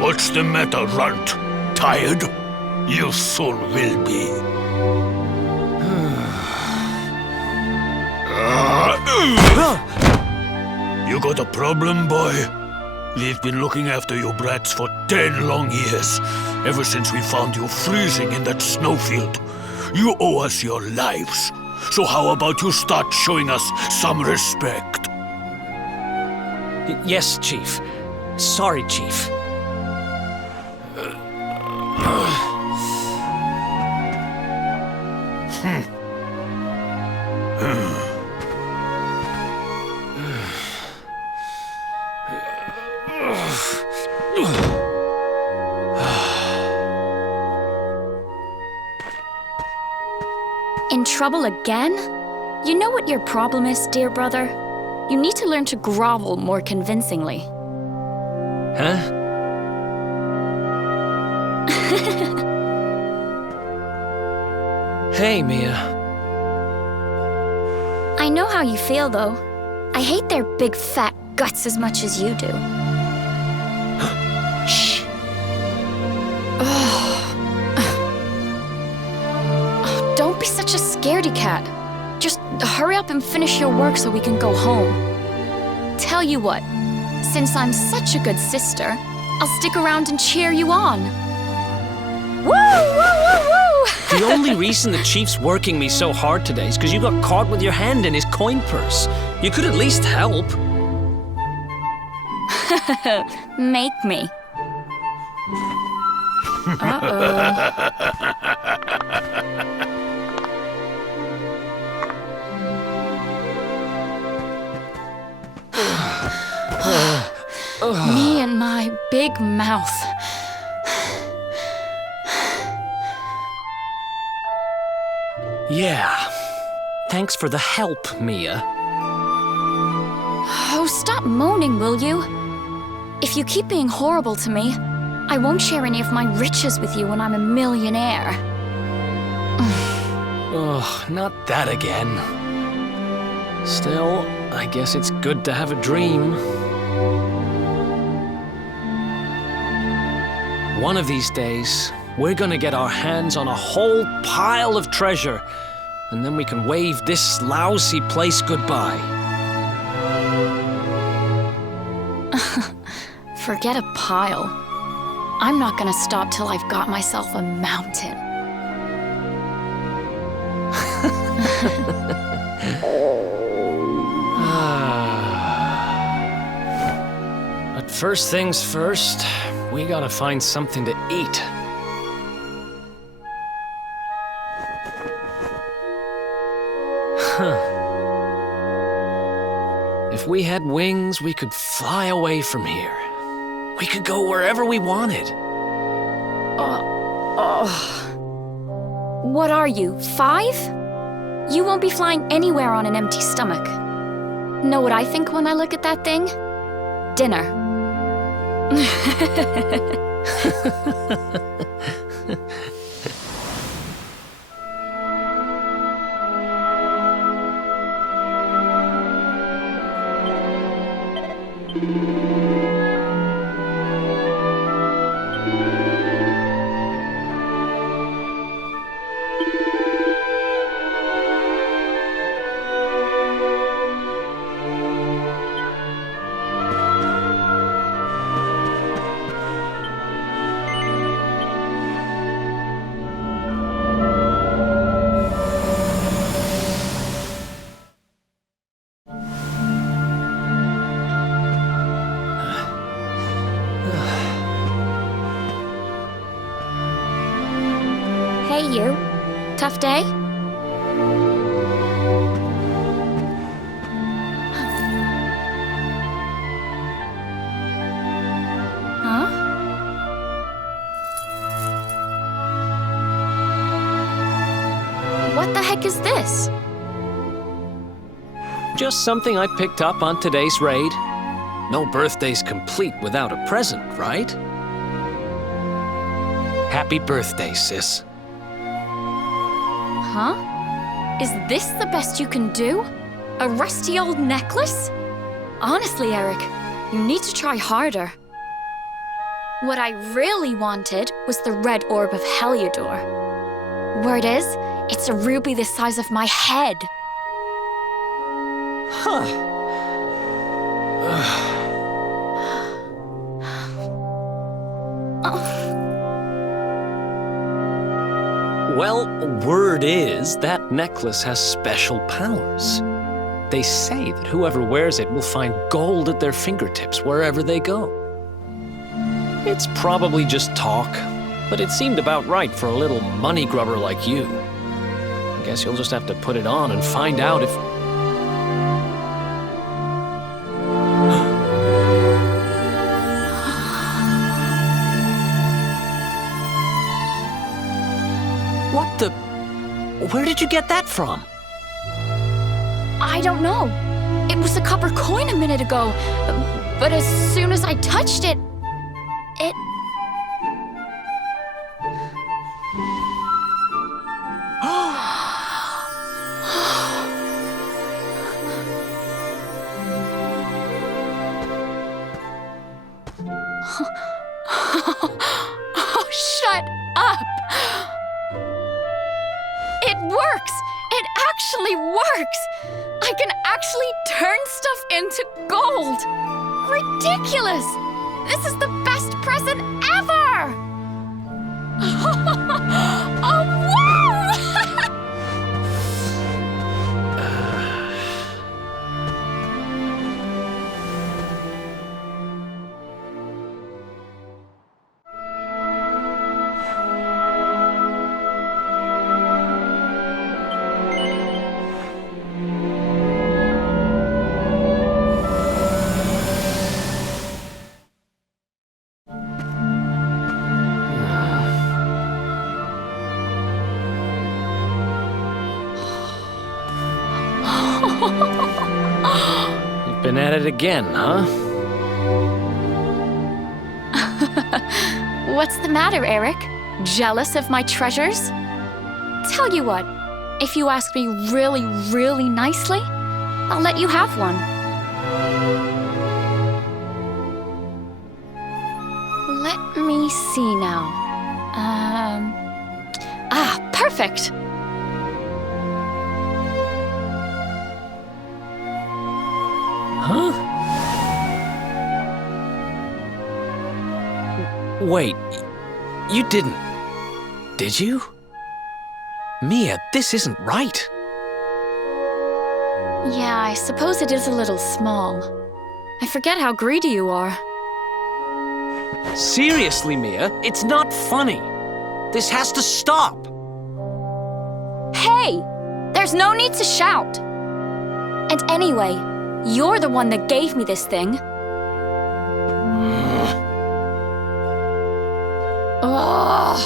What's the matter, Runt? Tired? You soon will be. You got a problem, boy? We've been looking after you brats for 10 long years, ever since we found you freezing in that snowfield. You owe us your lives. So how about you start showing us some respect? Yes, Chief. Sorry, Chief. In trouble again? You know what your problem is, dear brother? You need to learn to grovel more convincingly. Huh? Hey, Mia. I know how you feel, though. I hate their big fat guts as much as you do. Shh. Don't be such a scaredy cat. Just hurry up and finish your work so we can go home. Tell you what, since I'm such a good sister, I'll stick around and cheer you on. Woo, woo, woo, woo! The only reason the Chief's working me so hard today is because you got caught with your hand in his coin purse. You could at least help. Make me. Uh-oh. Me and my big mouth. Yeah. Thanks for the help, Mia. Oh, stop moaning, will you? If you keep being horrible to me, I won't share any of my riches with you when I'm a millionaire. Oh, not that again. Still, I guess it's good to have a dream. One of these days, we're gonna get our hands on a whole pile of treasure, and then we can wave this lousy place goodbye. Forget a pile. I'm not gonna stop till I've got myself a mountain. But first things first, we gotta find something to eat. If we had wings, we could fly away from here. We could go wherever we wanted. What are you, 5? You won't be flying anywhere on an empty stomach. Know what I think when I look at that thing? Dinner. Hey, you. Tough day? Huh? What the heck is this? Just something I picked up on today's raid. No birthday's complete without a present, right? Happy birthday, sis. Huh? Is this the best you can do? A rusty old necklace? Honestly, Eric, you need to try harder. What I really wanted was the red orb of Heliodor. Word is, it's a ruby the size of my head. Huh. Well, word is that necklace has special powers. They say that whoever wears it will find gold at their fingertips wherever they go. It's probably just talk, but it seemed about right for a little money grubber like you. I guess you'll just have to put it on and find out if... What the... Where did you get that from? I don't know. It was a copper coin a minute ago, but as soon as I touched it, it... Oh, shut up! It works! It actually works! I can actually turn stuff into gold! Ridiculous! This is the best present ever! Oh, wow! You've been at it again, huh? What's the matter, Eric? Jealous of my treasures? Tell you what, if you ask me really, really nicely, I'll let you have one. Let me see now. Perfect! Huh? Wait, you didn't, did you? Mia, this isn't right. Yeah, I suppose it is a little small. I forget how greedy you are. Seriously, Mia, it's not funny. This has to stop. Hey! There's no need to shout! And anyway, you're the one that gave me this thing. Ugh.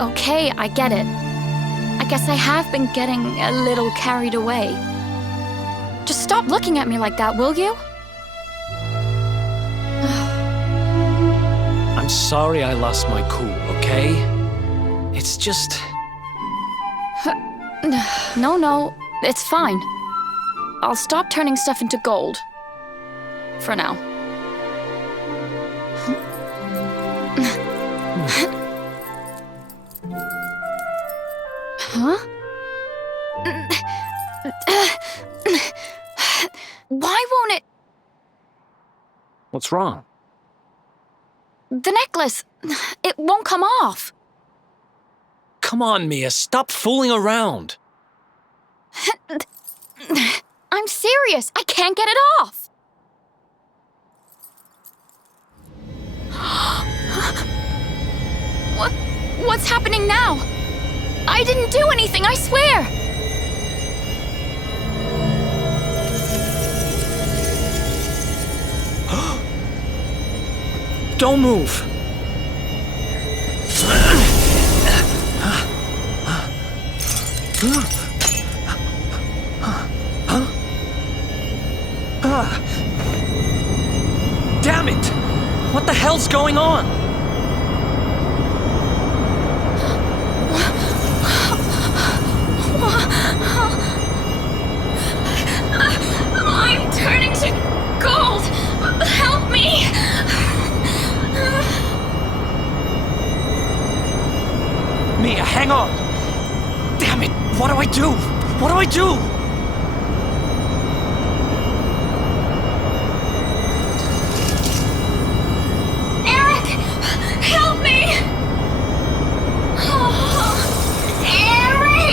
Okay, I get it. I guess I have been getting a little carried away. Just stop looking at me like that, will you? I'm sorry I lost my cool, okay? It's just... No, it's fine. I'll stop turning stuff into gold. For now. Huh? Why won't it... What's wrong? The necklace... It won't come off. Come on, Mia, stop fooling around. I'm serious. I can't get it off. What's happening now? I didn't do anything, I swear! Don't move! Damn it! What the hell's going on? I'm turning to gold! Help me! Mia, hang on! Damn it! What do I do? What do I do? Eric! Help me! Eric!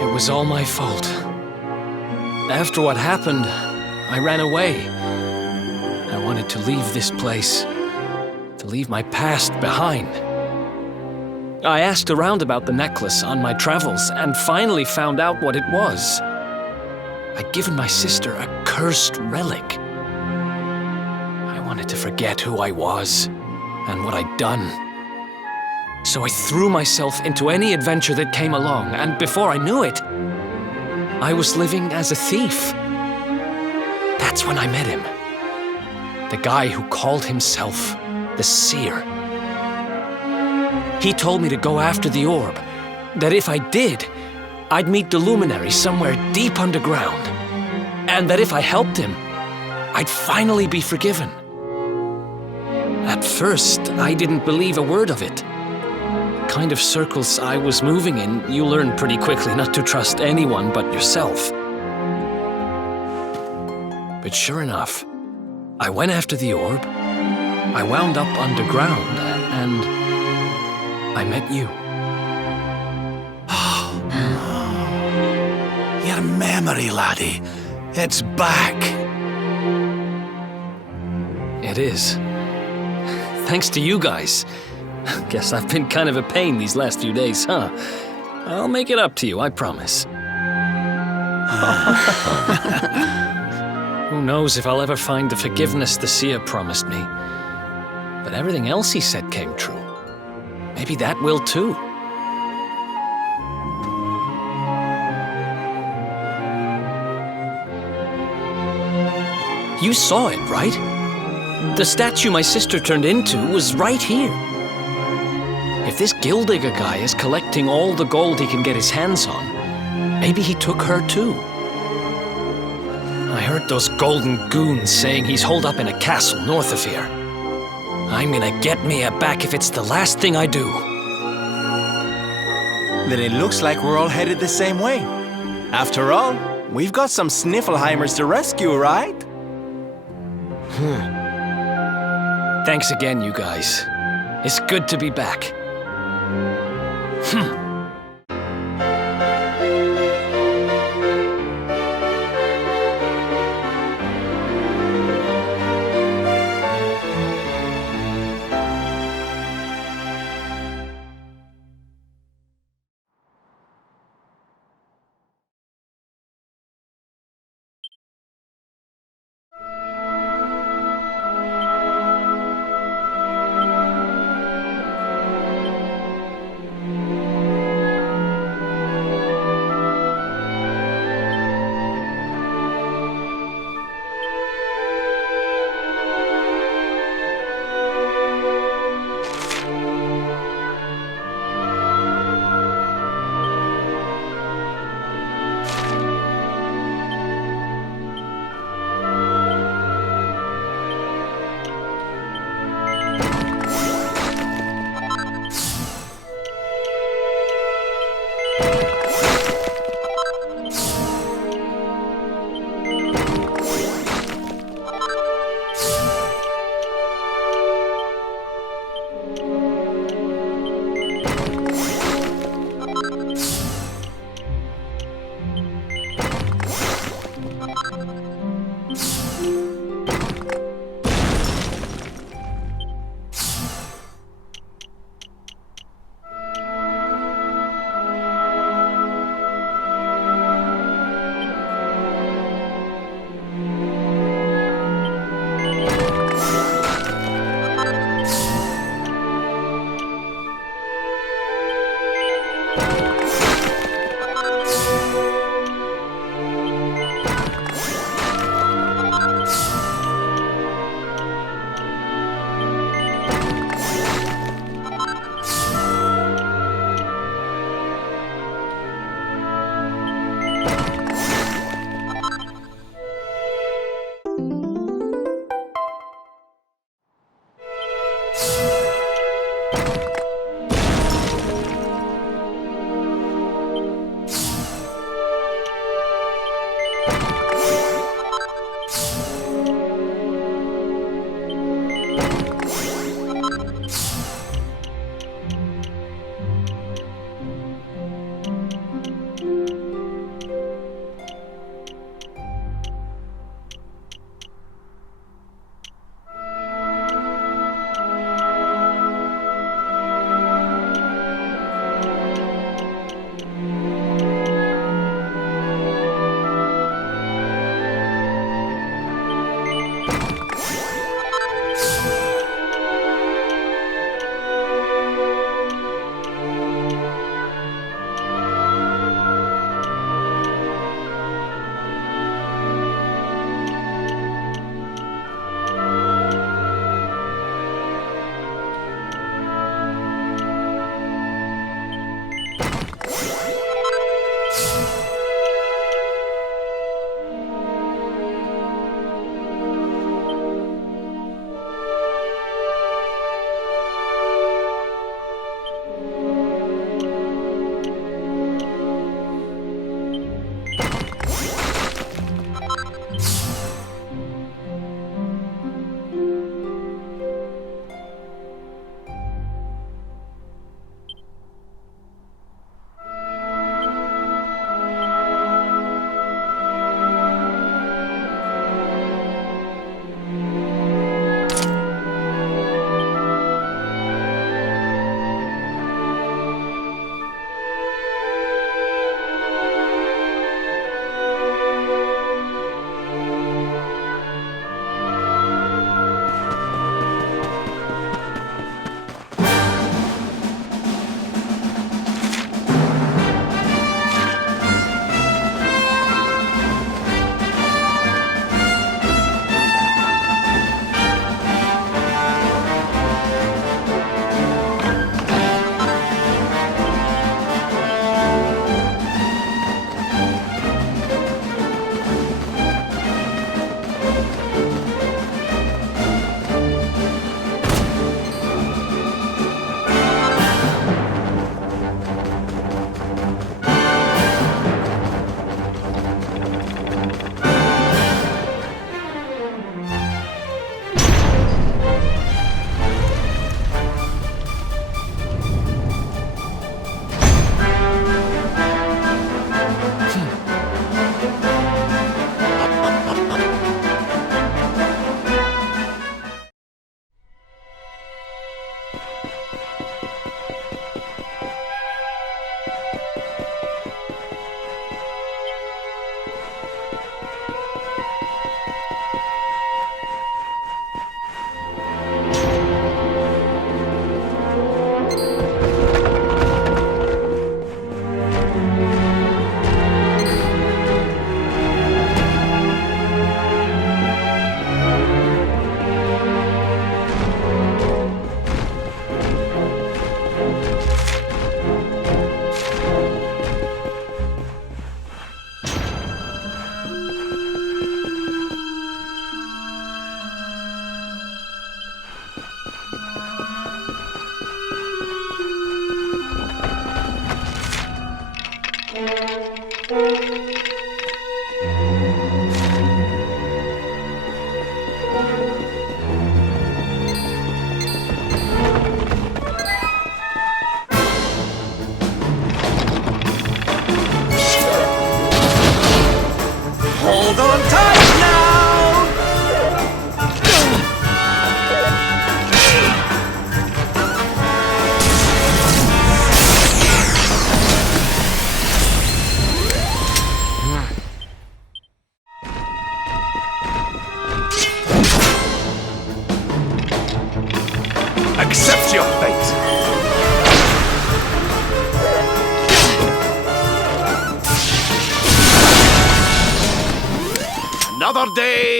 It was all my fault. After what happened, I ran away. I wanted to leave this place, to leave my past behind. I asked around about the necklace on my travels and finally found out what it was. I'd given my sister a cursed relic. I wanted to forget who I was and what I'd done. So I threw myself into any adventure that came along, and before I knew it, I was living as a thief. That's when I met him. The guy who called himself the Seer. He told me to go after the orb, that if I did, I'd meet the luminary somewhere deep underground, and that if I helped him, I'd finally be forgiven. At first, I didn't believe a word of it. Kind of circles I was moving in, you learn pretty quickly not to trust anyone but yourself. But sure enough, I went after the orb, I wound up underground, and I met you. Your memory, laddie. It's back. It is. Thanks to you guys. Guess I've been kind of a pain these last few days, huh? I'll make it up to you, I promise. Who knows if I'll ever find the forgiveness the seer promised me. But everything else he said came true. Maybe that will too. You saw it, right? The statue my sister turned into was right here. If this Gildigger guy is collecting all the gold he can get his hands on, maybe he took her too. I heard those golden goons saying he's holed up in a castle north of here. I'm gonna get Mia back if it's the last thing I do. Then it looks like we're all headed the same way. After all, we've got some Sniffelheimers to rescue, right? Thanks again, you guys. It's good to be back.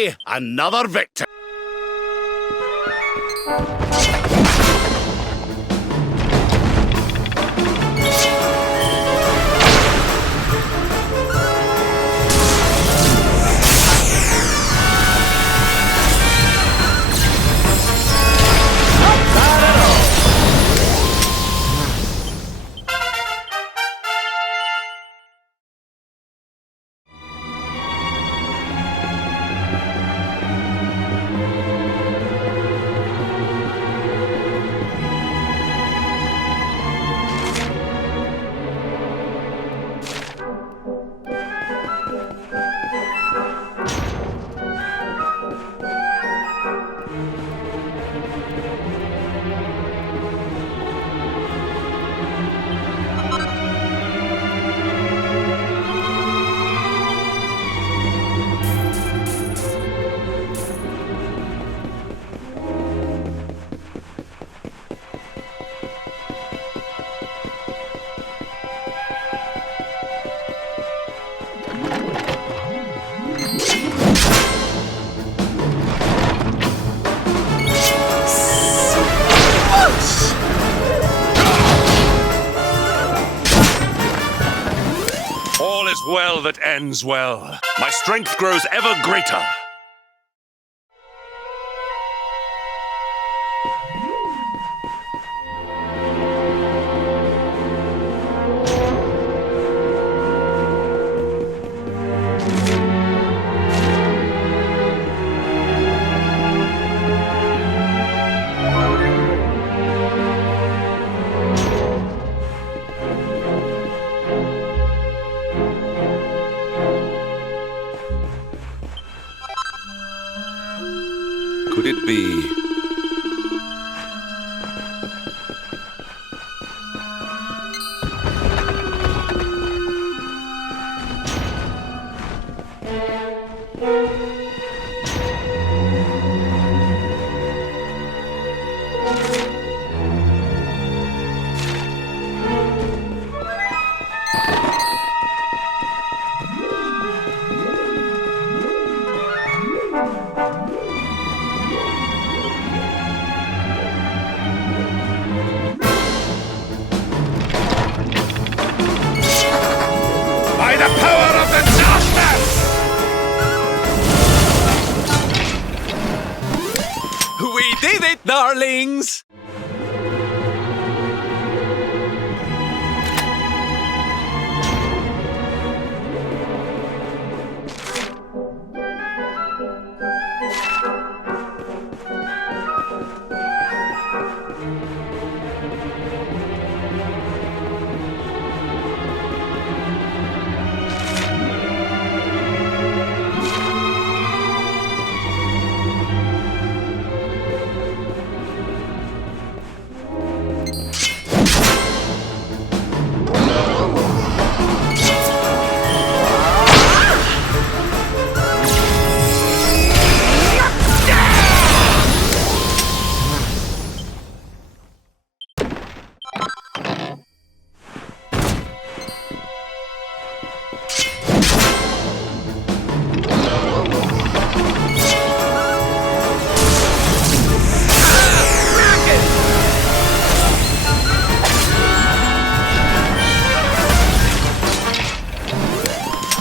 day, another victim. All is well that ends well. My strength grows ever greater. Could it be? By the power of the darkness! We did it, darlings!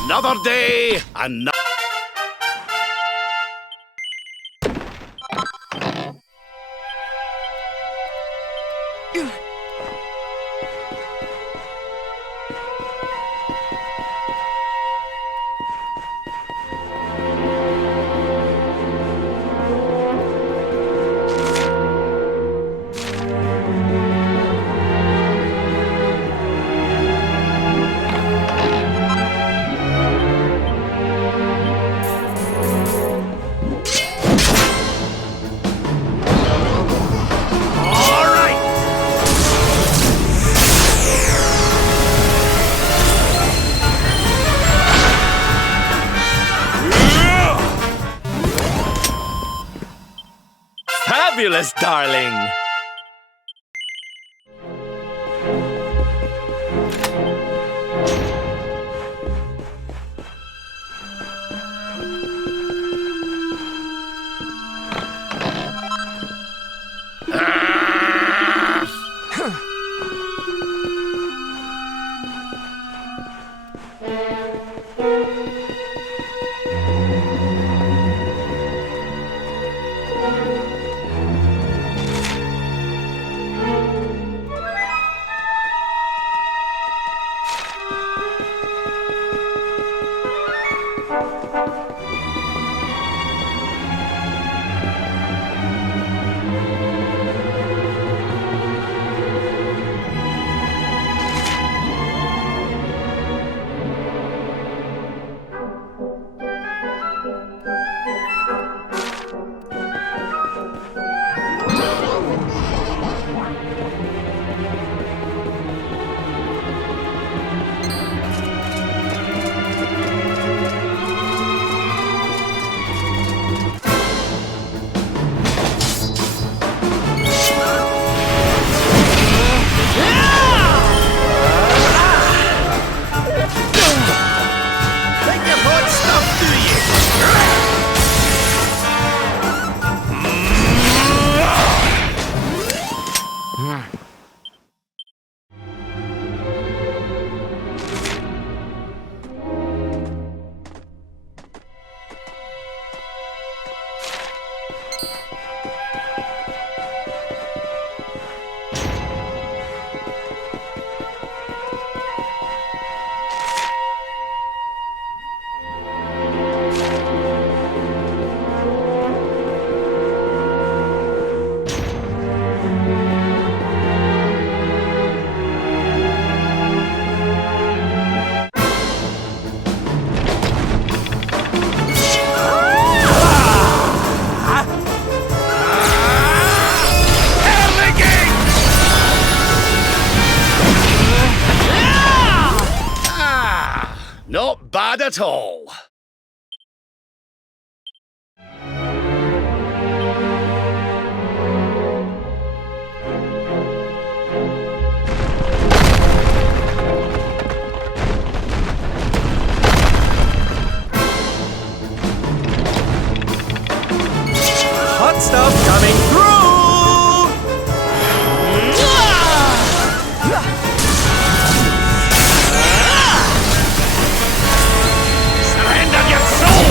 Another day, another... Fabulous, darling! Not bad at all. Hot stuff coming through! Surrender your soul!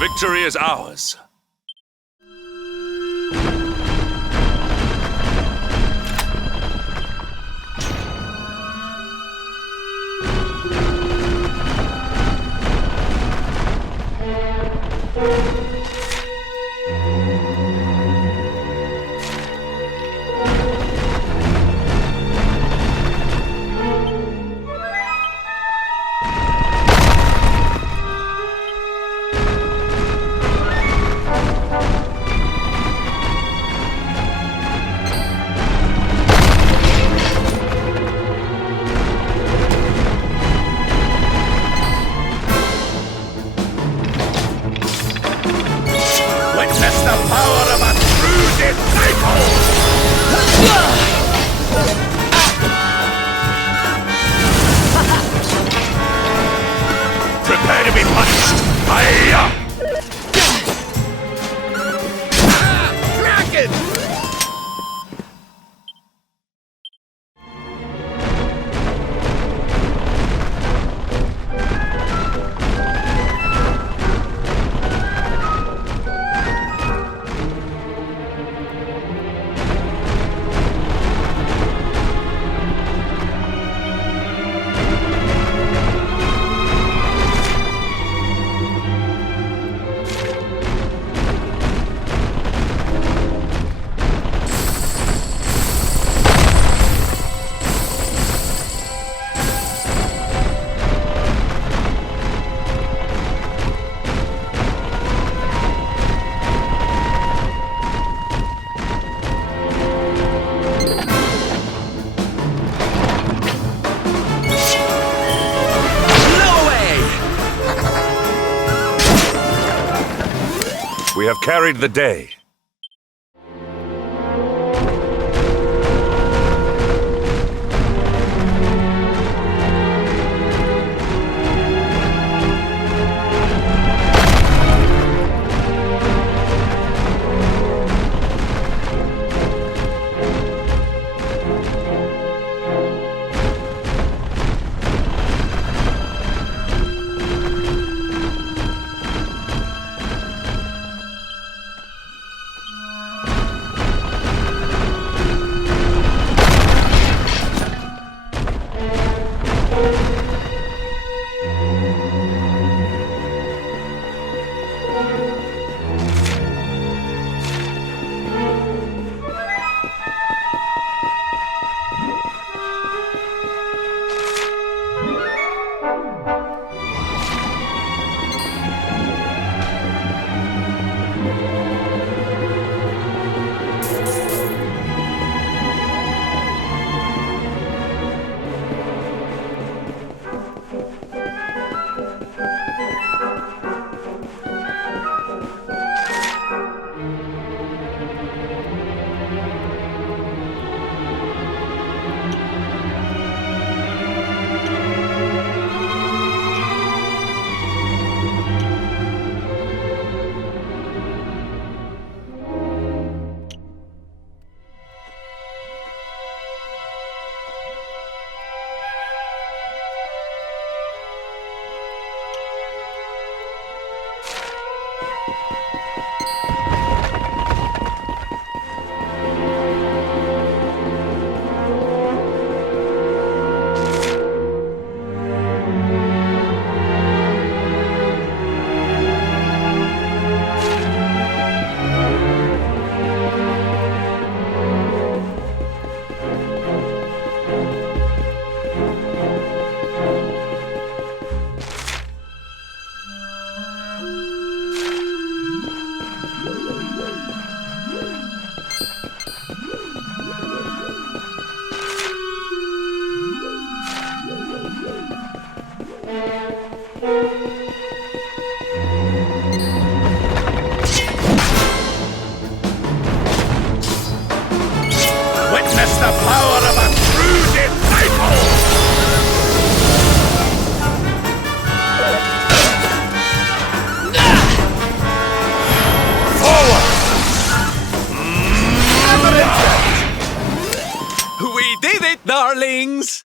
Victory is ours. Witness the power of a true disciple! Prepare to be punished. Hiya! Dragon! We have carried the day. Witness the power of a true disciple! Forward! We did it, darlings!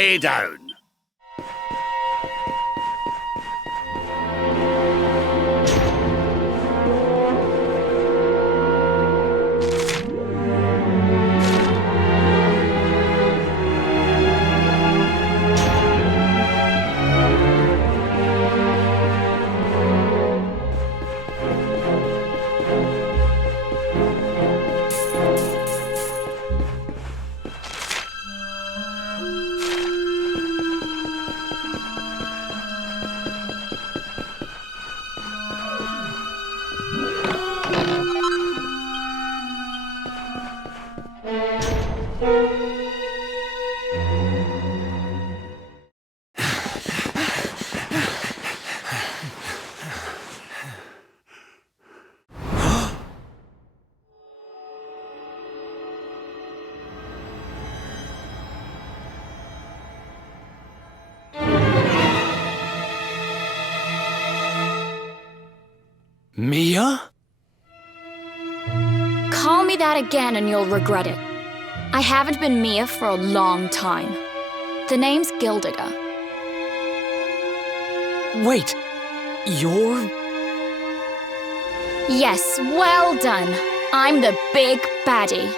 Stay down. Mia? Call me that again and you'll regret it. I haven't been Mia for a long time. The name's Gildiga. Wait, you're... Yes, well done. I'm the big baddie.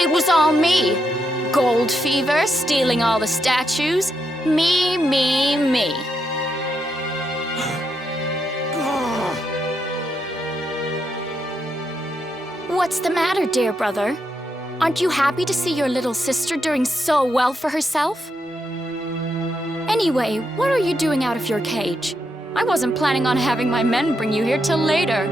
It was all me. Gold fever, stealing all the statues. Me, me, me. What's the matter, dear brother? Aren't you happy to see your little sister doing so well for herself? Anyway, what are you doing out of your cage? I wasn't planning on having my men bring you here till later.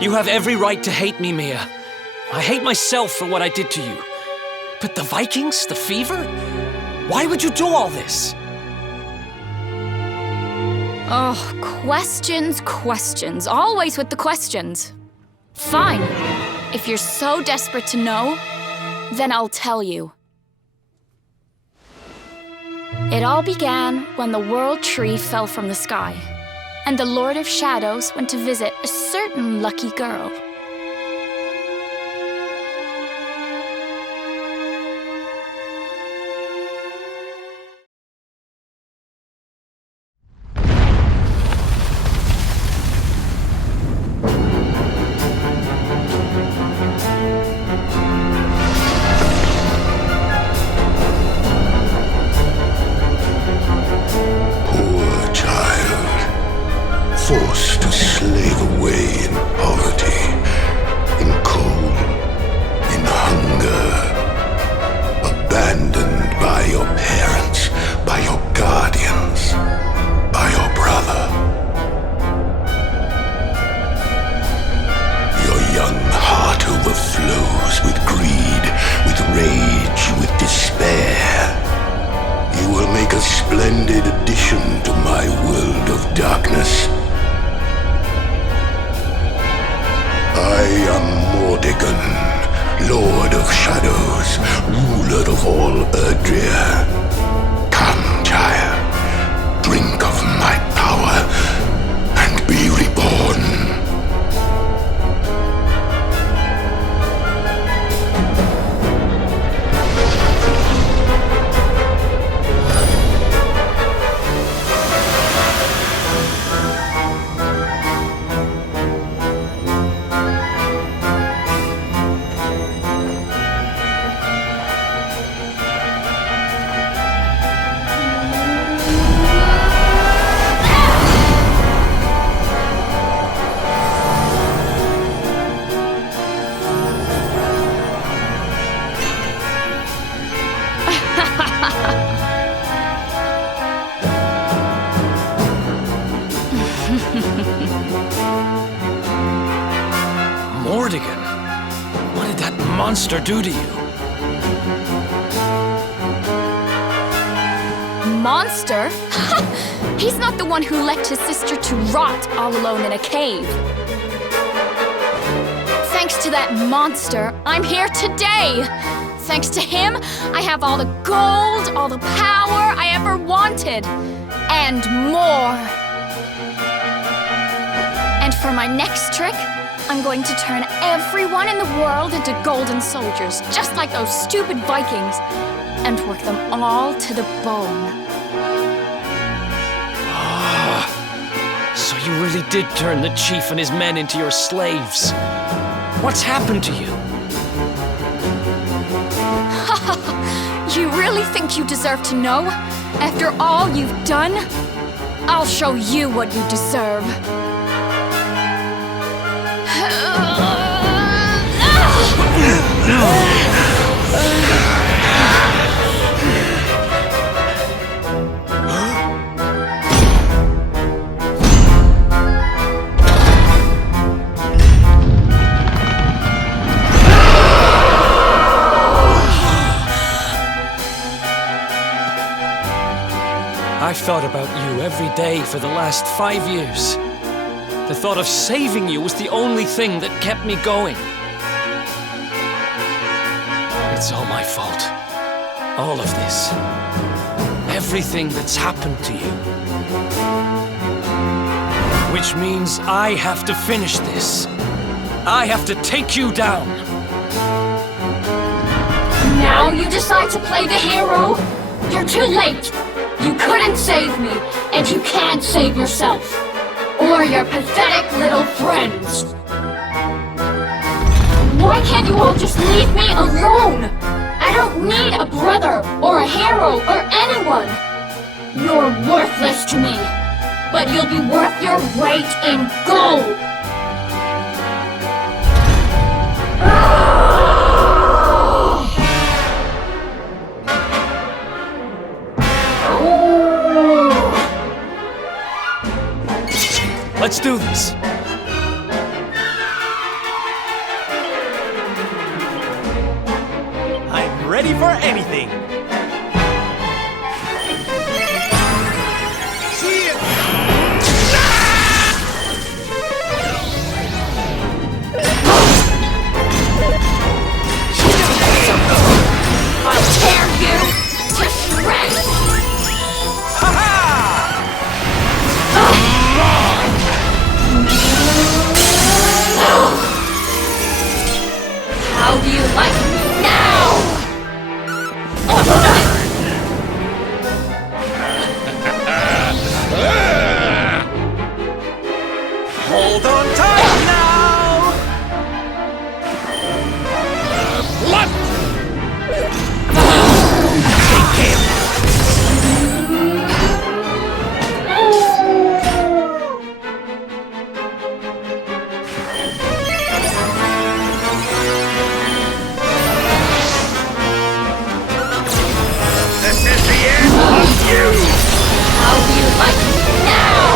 You have every right to hate me, Mia. I hate myself for what I did to you. But the Vikings? The fever? Why would you do all this? Oh, questions, questions. Always with the questions. Fine. If you're so desperate to know, then I'll tell you. It all began when the World Tree fell from the sky, and the Lord of Shadows went to visit a certain lucky girl. Forced to slave away in poverty, in cold, in hunger, abandoned by your parents, by your guardians, by your brother. Your young heart overflows with greed, with rage, with despair. You will make a splendid addition to my world of darkness. I am Mordegon, Lord of Shadows, ruler of all Erdrea. Come, child, drink of my power and be reborn. Mordegon, what did that monster do to you? Monster? He's not the one who left his sister to rot all alone in a cave. Thanks to that monster, I'm here today. Thanks to him, I have all the gold, all the power I ever wanted, and more. For my next trick, I'm going to turn everyone in the world into golden soldiers, just like those stupid Vikings, and work them all to the bone. So you really did turn the chief and his men into your slaves. What's happened to you? You really think you deserve to know? After all you've done? I'll show you what you deserve. I've thought about you every day for the last 5 years. The thought of saving you was the only thing that kept me going. It's all my fault. All of this. Everything that's happened to you. Which means I have to finish this. I have to take you down. Now you decide to play the hero? You're too late. You couldn't save me, and you can't save yourself. Or your pathetic little friends. Why can't you all just leave me alone? I don't need a brother, or a hero, or anyone. You're worthless to me, but you'll be worth your weight in gold. Let's do this. I'm ready for anything. See ya. I'll tear you to shreds! How do you like me now? Hold on tight now. What? This is the end of you! How do you like me now?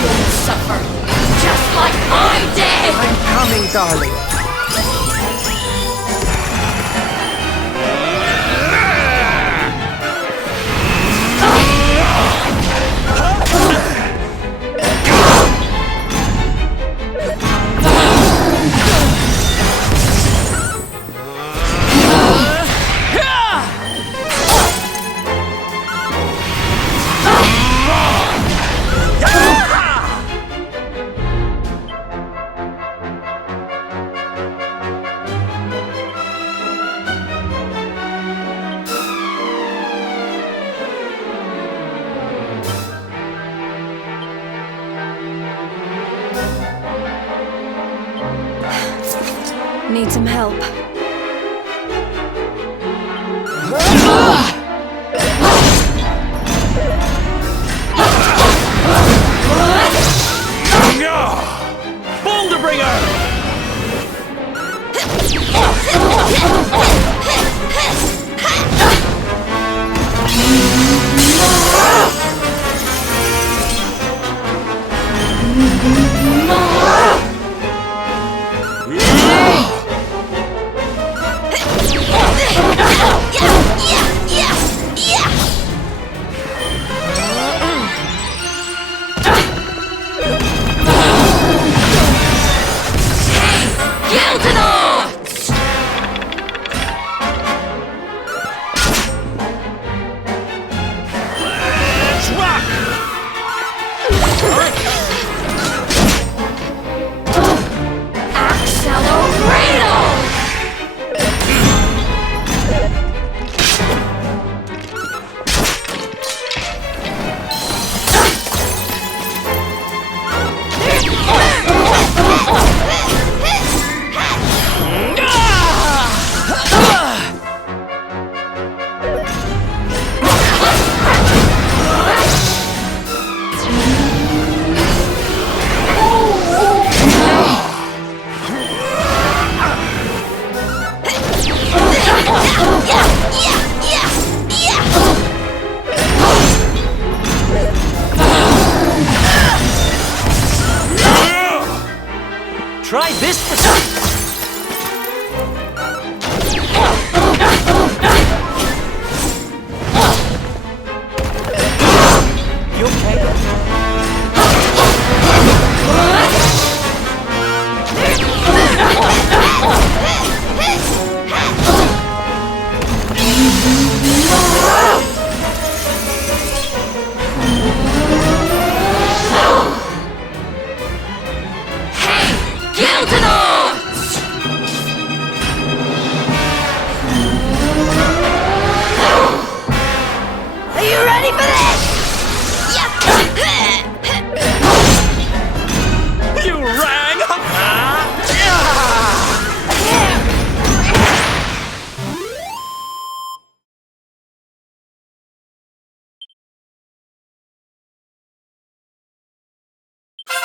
You'll suffer, just like I did! I'm coming, darling. Need some help. Boulder Bringer!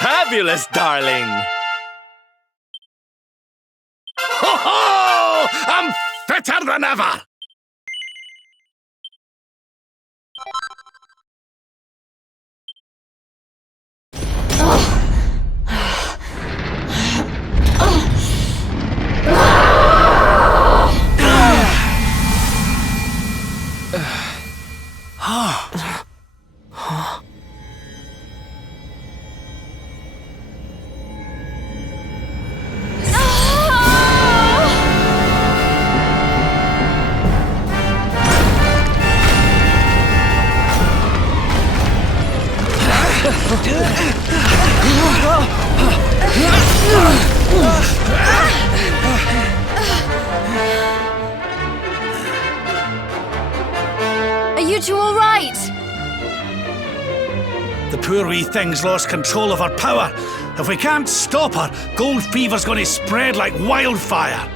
Fabulous, darling! Ho ho! I'm fitter than ever! Are you two all right? The poor wee thing's lost control of her power. If we can't stop her, gold fever's gonna spread like wildfire.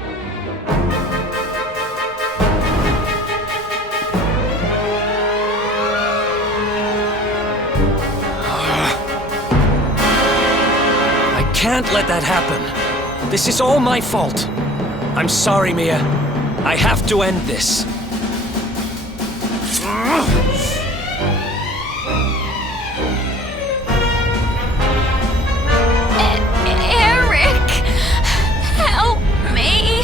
I can't let that happen. This is all my fault. I'm sorry, Mia. I have to end this. Eric! Help me!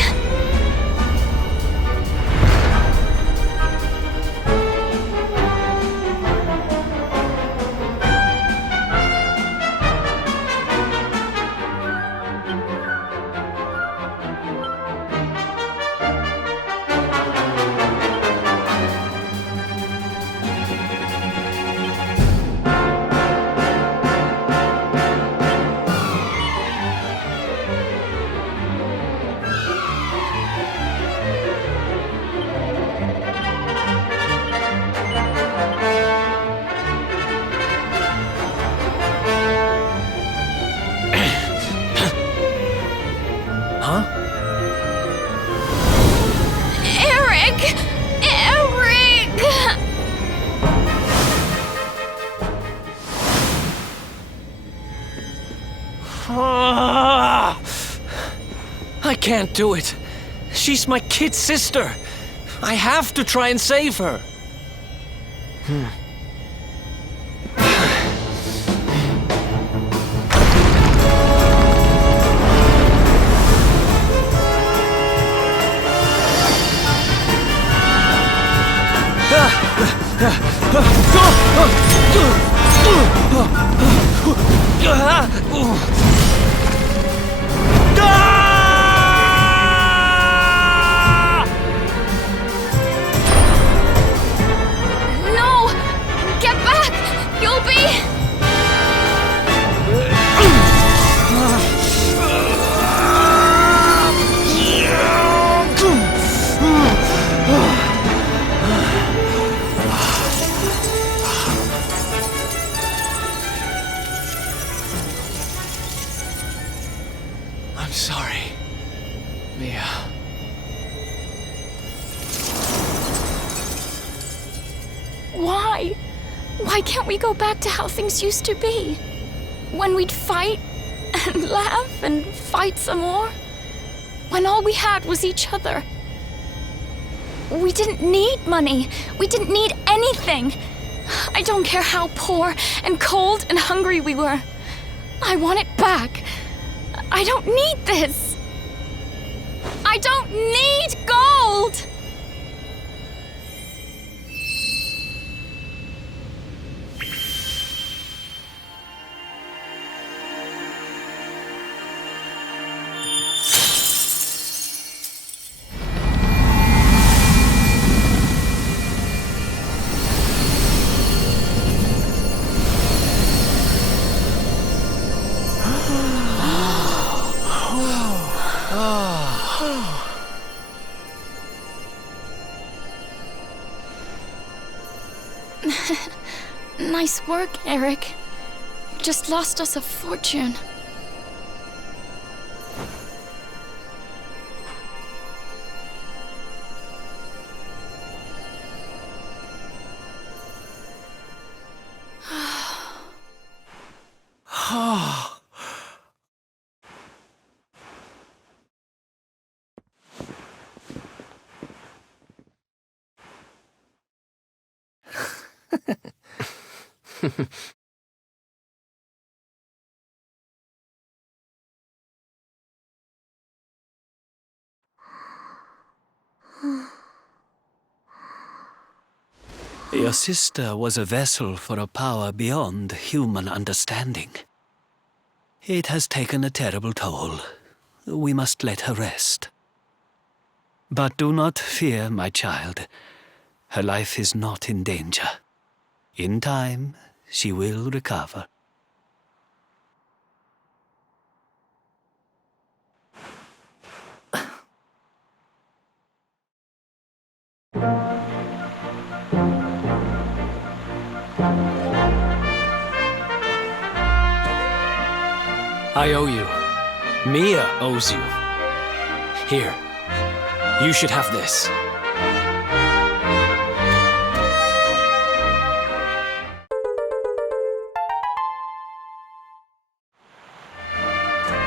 Eric! Eric! I can't do it. She's my kid sister. I have to try and save her. No! Get back! You'll be... I'm sorry, Mia. Why? Why can't we go back to how things used to be? When we'd fight and laugh and fight some more? When all we had was each other. We didn't need money. We didn't need anything. I don't care how poor and cold and hungry we were. I want it back. I don't need this. I don't need gold! Nice work, Eric. Just lost us a fortune. Your sister was a vessel for a power beyond human understanding. It has taken a terrible toll. We must let her rest. But do not fear, my child. Her life is not in danger. In time, she will recover. I owe you. Mia owes you. Here. You should have this.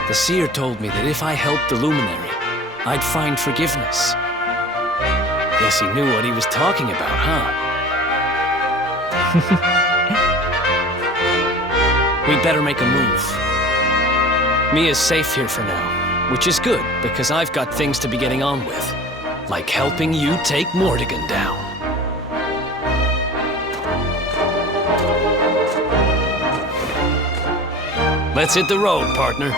The seer told me that if I helped the luminary, I'd find forgiveness. Guess he knew what he was talking about, huh? We'd better make a move. Mia's safe here for now, which is good, because I've got things to be getting on with, like helping you take Mortigan down. Let's hit the road, partner.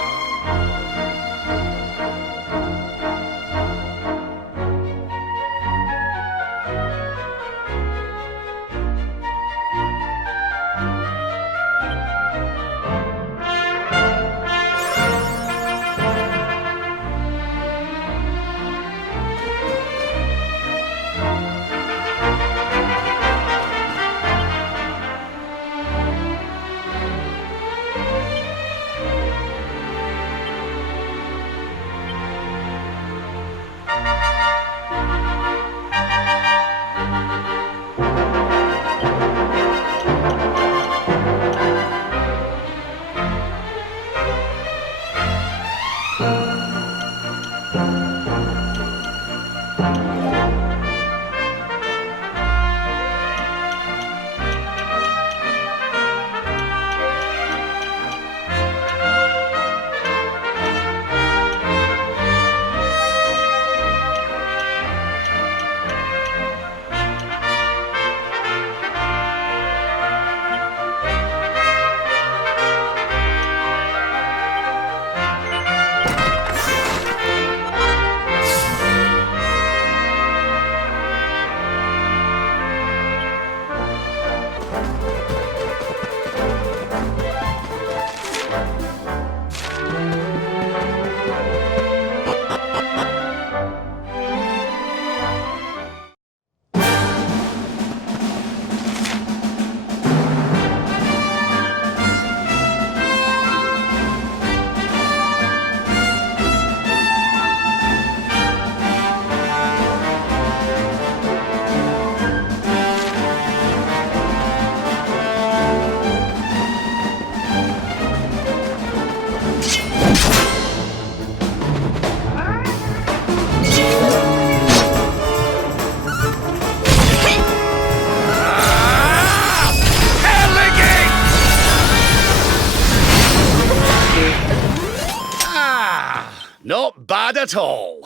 Not bad at all.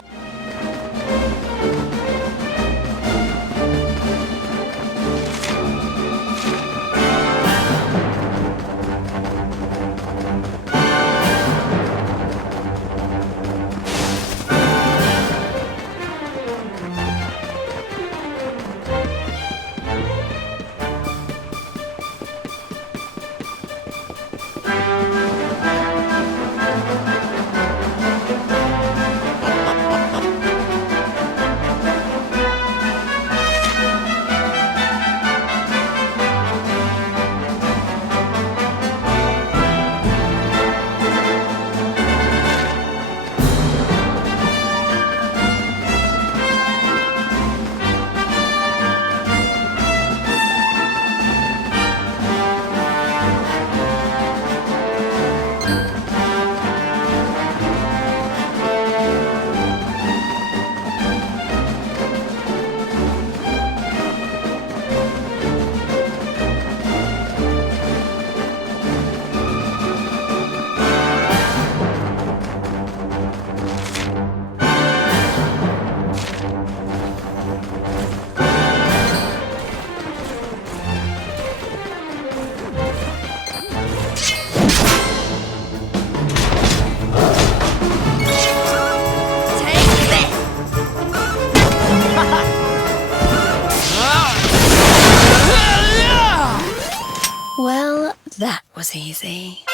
was easy.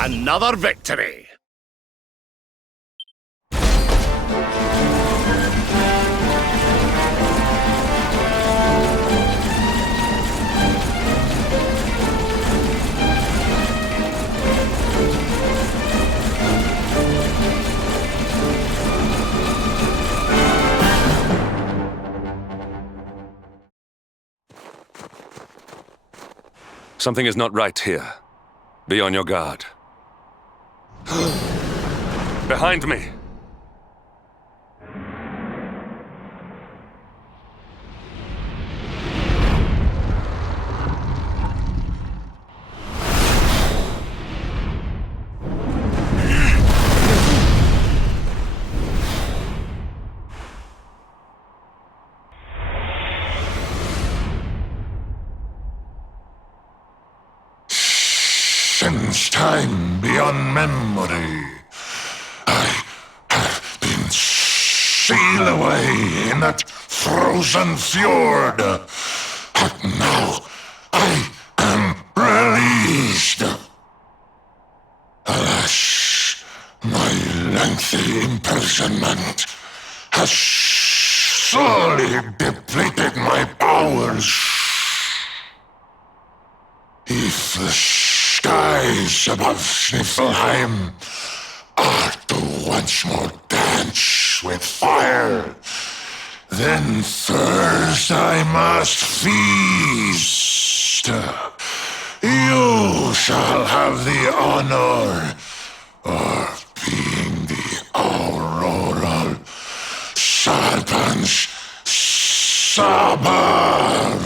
Another victory! Something is not right here. Be on your guard. Behind me! Since time beyond memory, I have been sealed away in that frozen fjord. But now I am released. Alas, my lengthy imprisonment has sorely depleted my powers. If the skies above Sniffelheim are to once more dance with fire, then first I must feast. You shall have the honor of being the auroral serpent's Sabar.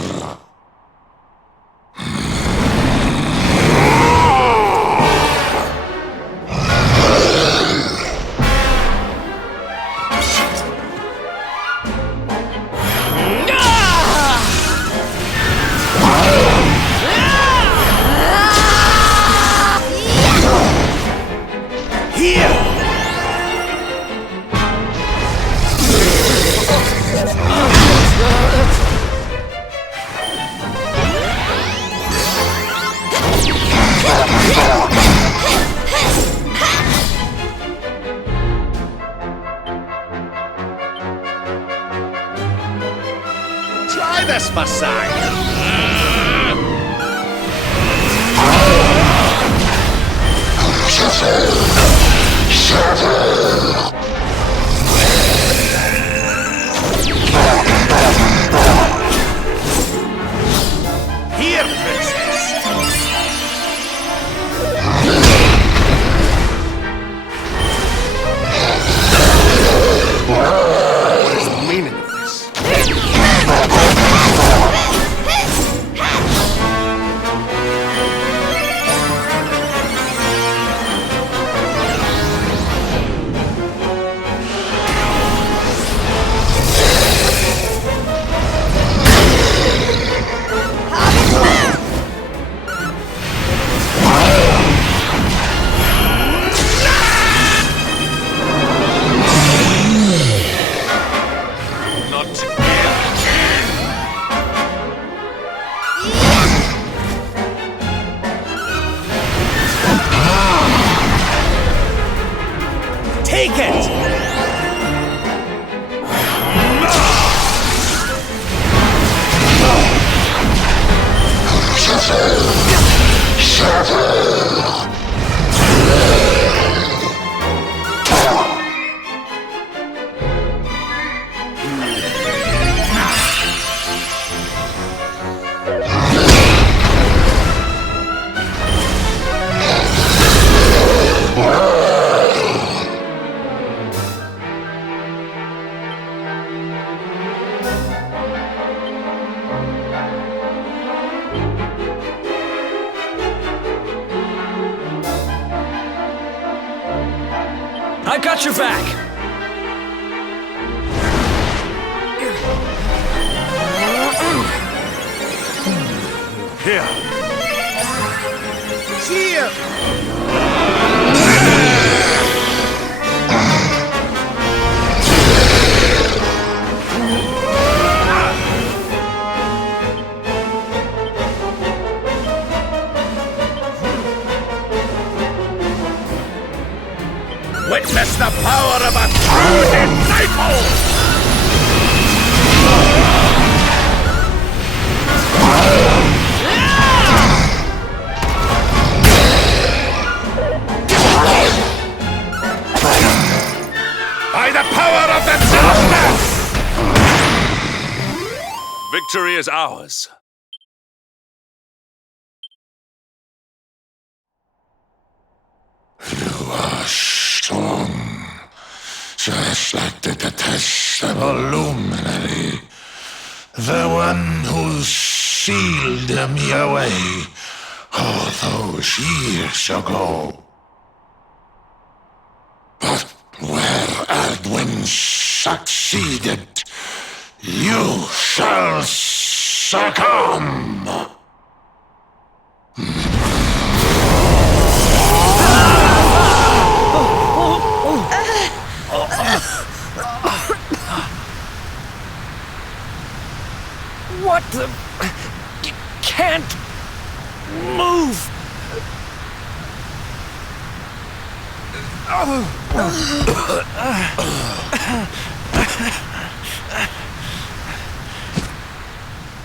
Try this, Masai! Here, princess! What is the meaning of this? I got your back! Here. Here! Witness the power of a true disciple! By the power of the darkness! Victory is ours. You are strong, just like the detestable luminary, the one who sealed me away all those years ago. But where Aldwin succeeded, you shall succumb. What the... You can't... move!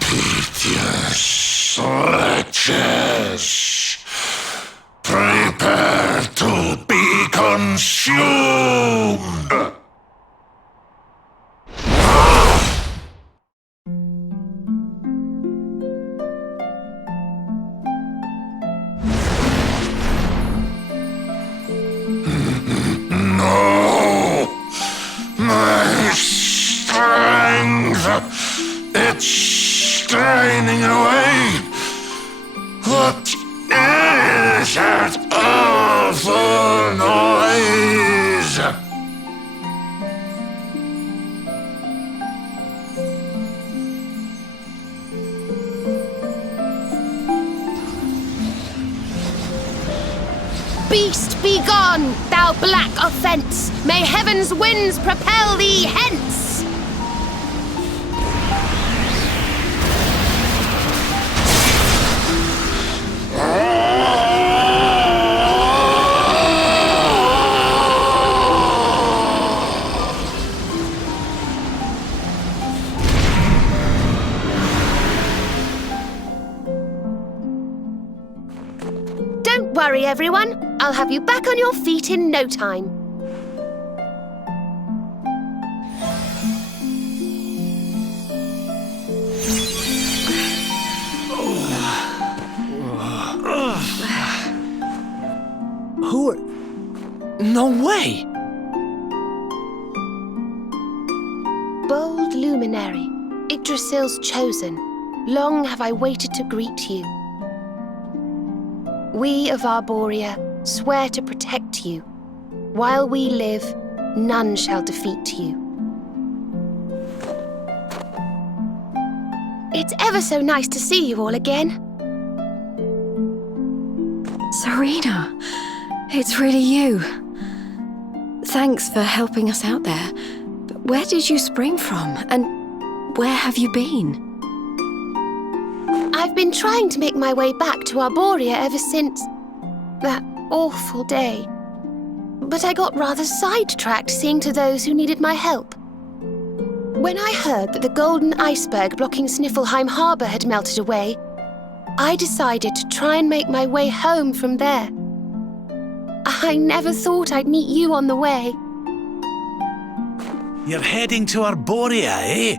Piteous wretches, prepare to be consumed! It's straining away. What is that awful noise? Beast, be gone, thou black offence! May heaven's winds propel thee hence! Don't worry, everyone. I'll have you back on your feet in no time. Who are... No way! Bold luminary, Yggdrasil's chosen, long have I waited to greet you. We of Arborea swear to protect you. While we live, none shall defeat you. It's ever so nice to see you all again. Serena, it's really you. Thanks for helping us out there. But where did you spring from, and where have you been? I've been trying to make my way back to Arborea ever since that awful day. But I got rather sidetracked seeing to those who needed my help. When I heard that the golden iceberg blocking Sniffelheim Harbour had melted away, I decided to try and make my way home from there. I never thought I'd meet you on the way. You're heading to Arborea, eh?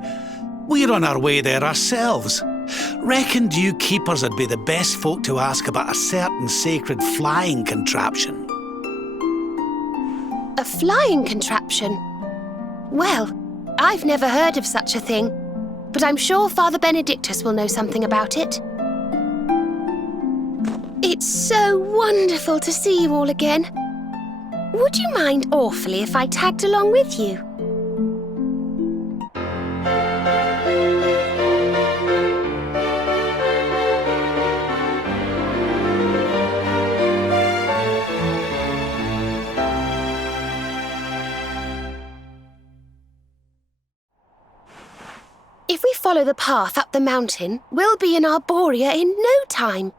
We're on our way there ourselves. Reckoned you keepers would be the best folk to ask about a certain sacred flying contraption. A flying contraption? Well, I've never heard of such a thing, but I'm sure Father Benedictus will know something about it. It's so wonderful to see you all again. Would you mind awfully if I tagged along with you? If we follow the path up the mountain, we'll be in Arborea in no time.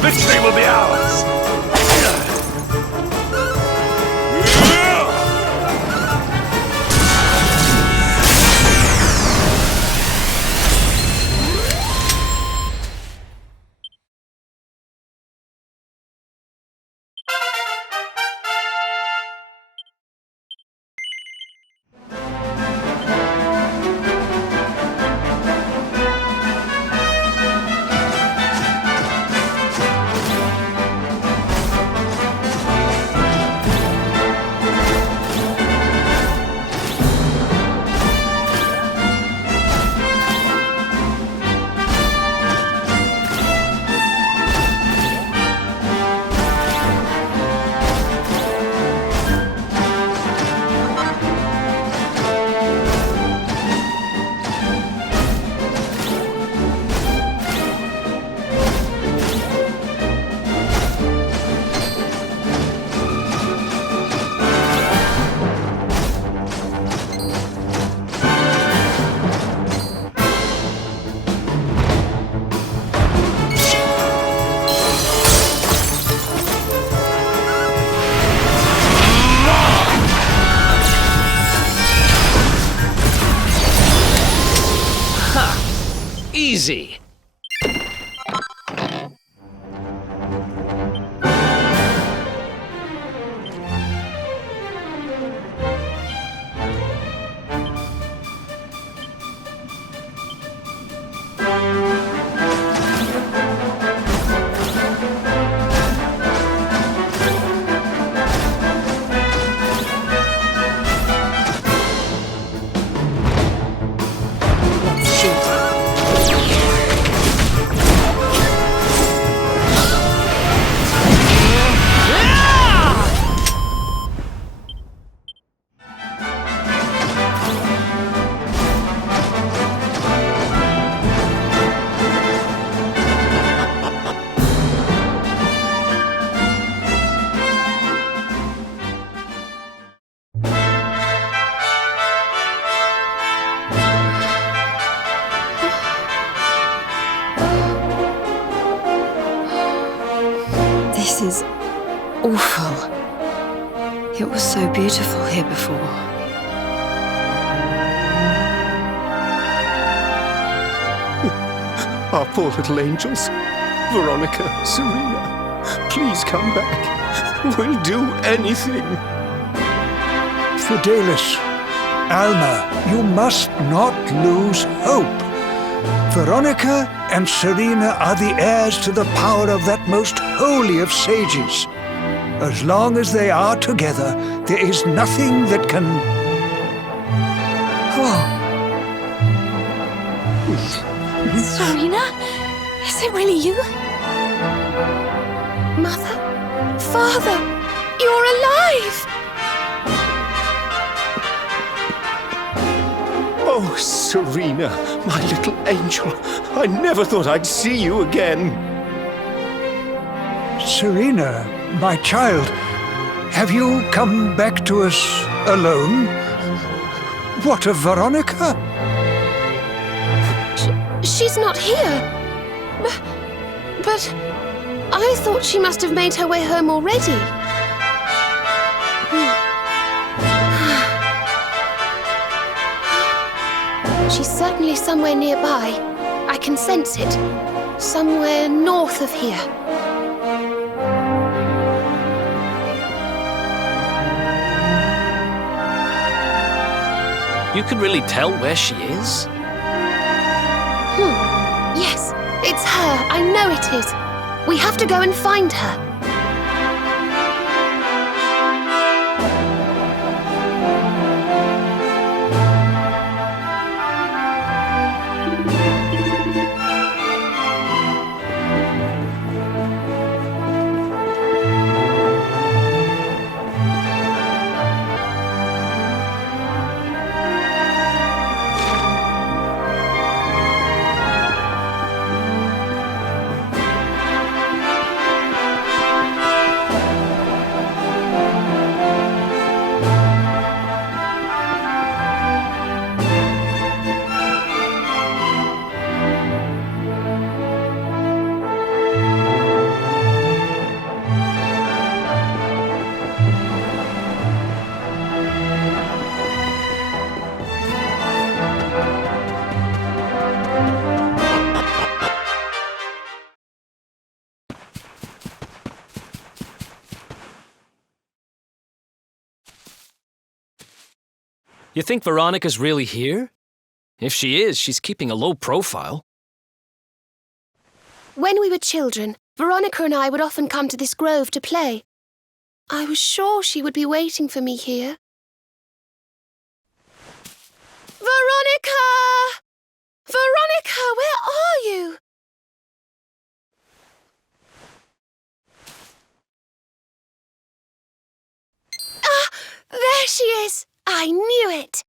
Victory will be ours! Easy. This is awful. It was so beautiful here before. Our poor little angels. Veronica, Serena, please come back. We'll do anything. Fidelis, Alma, you must not lose hope. Veronica and Serena are the heirs to the power of that most holy of sages. As long as they are together, there is nothing that can... Serena? Is it really you? Mother? Father? You're alive! Oh, Serena, my little angel. I never thought I'd see you again. Serena, my child, have you come back to us alone? What of Veronica? She's not here. But I thought she must have made her way home already. She's certainly somewhere nearby. I can sense it. Somewhere north of here. You can really tell where she is? Yes, it's her. I know it is. We have to go and find her. You think Veronica's really here? If she is, she's keeping a low profile. When we were children, Veronica and I would often come to this grove to play. I was sure she would be waiting for me here. Veronica! Veronica, where are you? Ah, there she is! I knew it!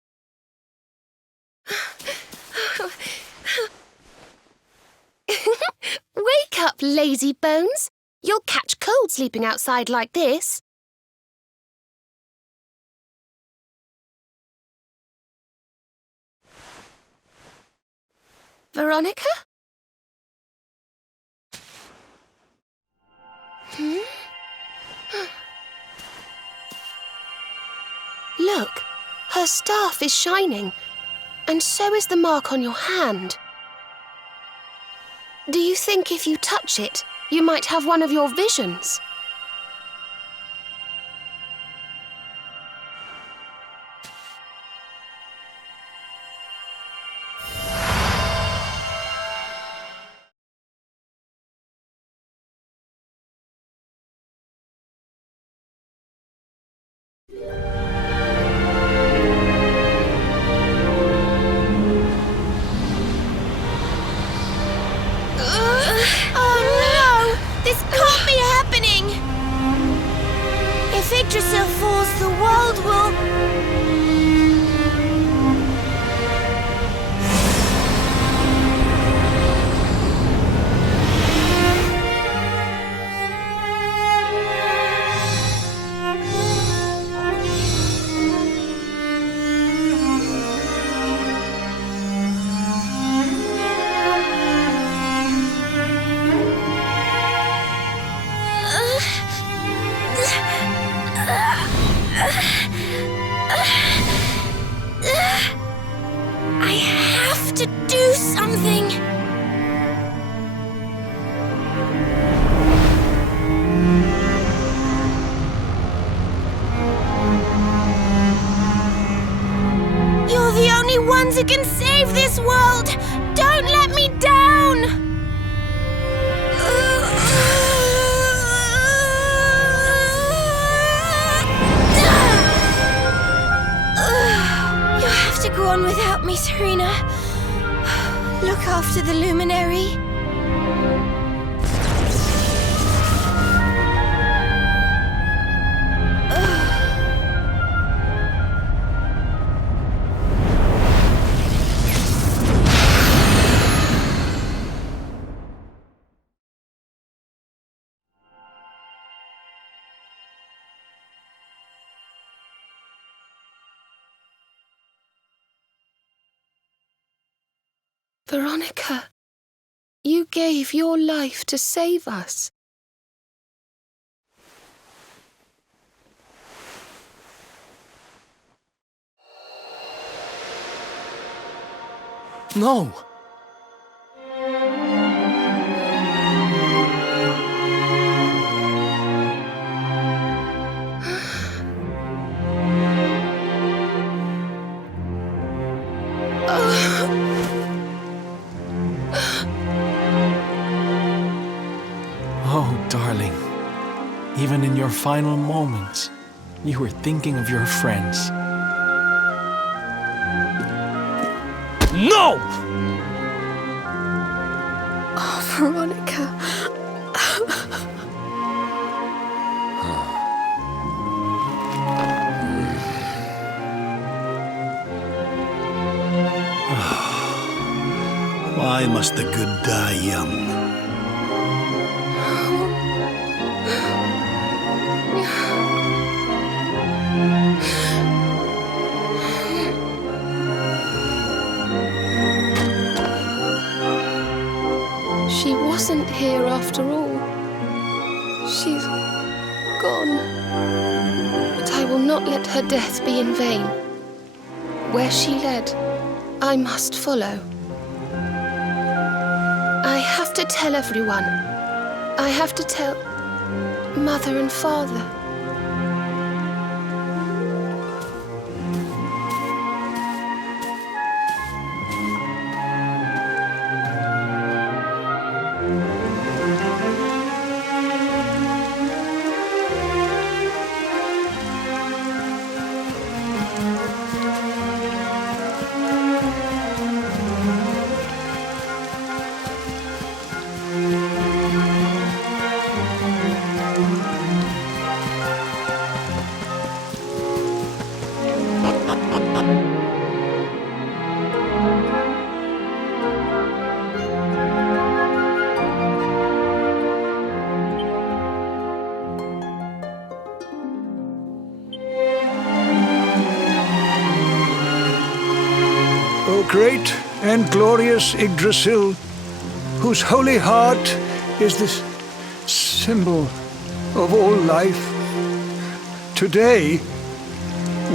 Wake up, lazy bones! You'll catch cold sleeping outside like this. Veronica? Look, her staff is shining, and so is the mark on your hand. Do you think if you touch it, you might have one of your visions? Who can save this world? Don't let me, Serena. Look after the luminary. Veronica, you gave your life to save us. No! Oh, darling. Even in your final moments, you were thinking of your friends. No! Oh, Veronica. Why must the good die young? She wasn't here after all. She's gone. But I will not let her death be in vain. Where she led, I must follow. I have to tell everyone. I have to tell Mother and Father. O great and glorious Yggdrasil, whose holy heart is the symbol of all life, today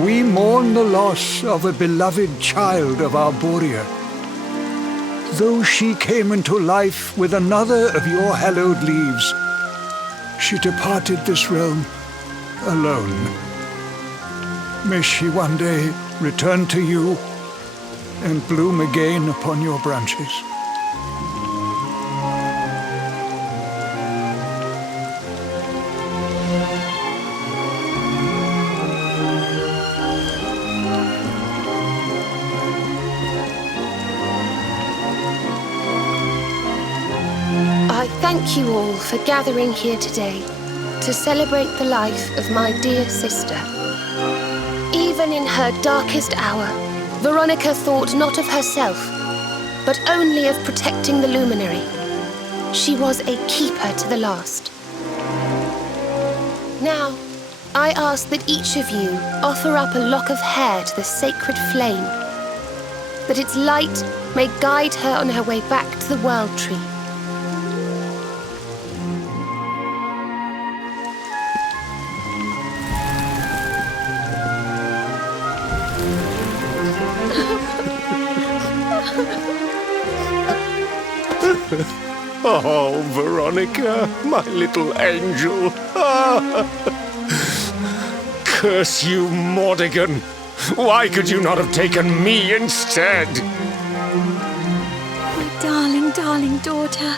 we mourn the loss of a beloved child of Arborea. Though she came into life with another of your hallowed leaves, she departed this realm alone. May she one day return to you and bloom again upon your branches. I thank you all for gathering here today to celebrate the life of my dear sister. Even in her darkest hour, Veronica thought not of herself, but only of protecting the luminary. She was a keeper to the last. Now, I ask that each of you offer up a lock of hair to the sacred flame, that its light may guide her on her way back to the World Tree. Oh, Veronica, my little angel. Curse you, Mordigan. Why could you not have taken me instead? My darling, darling daughter.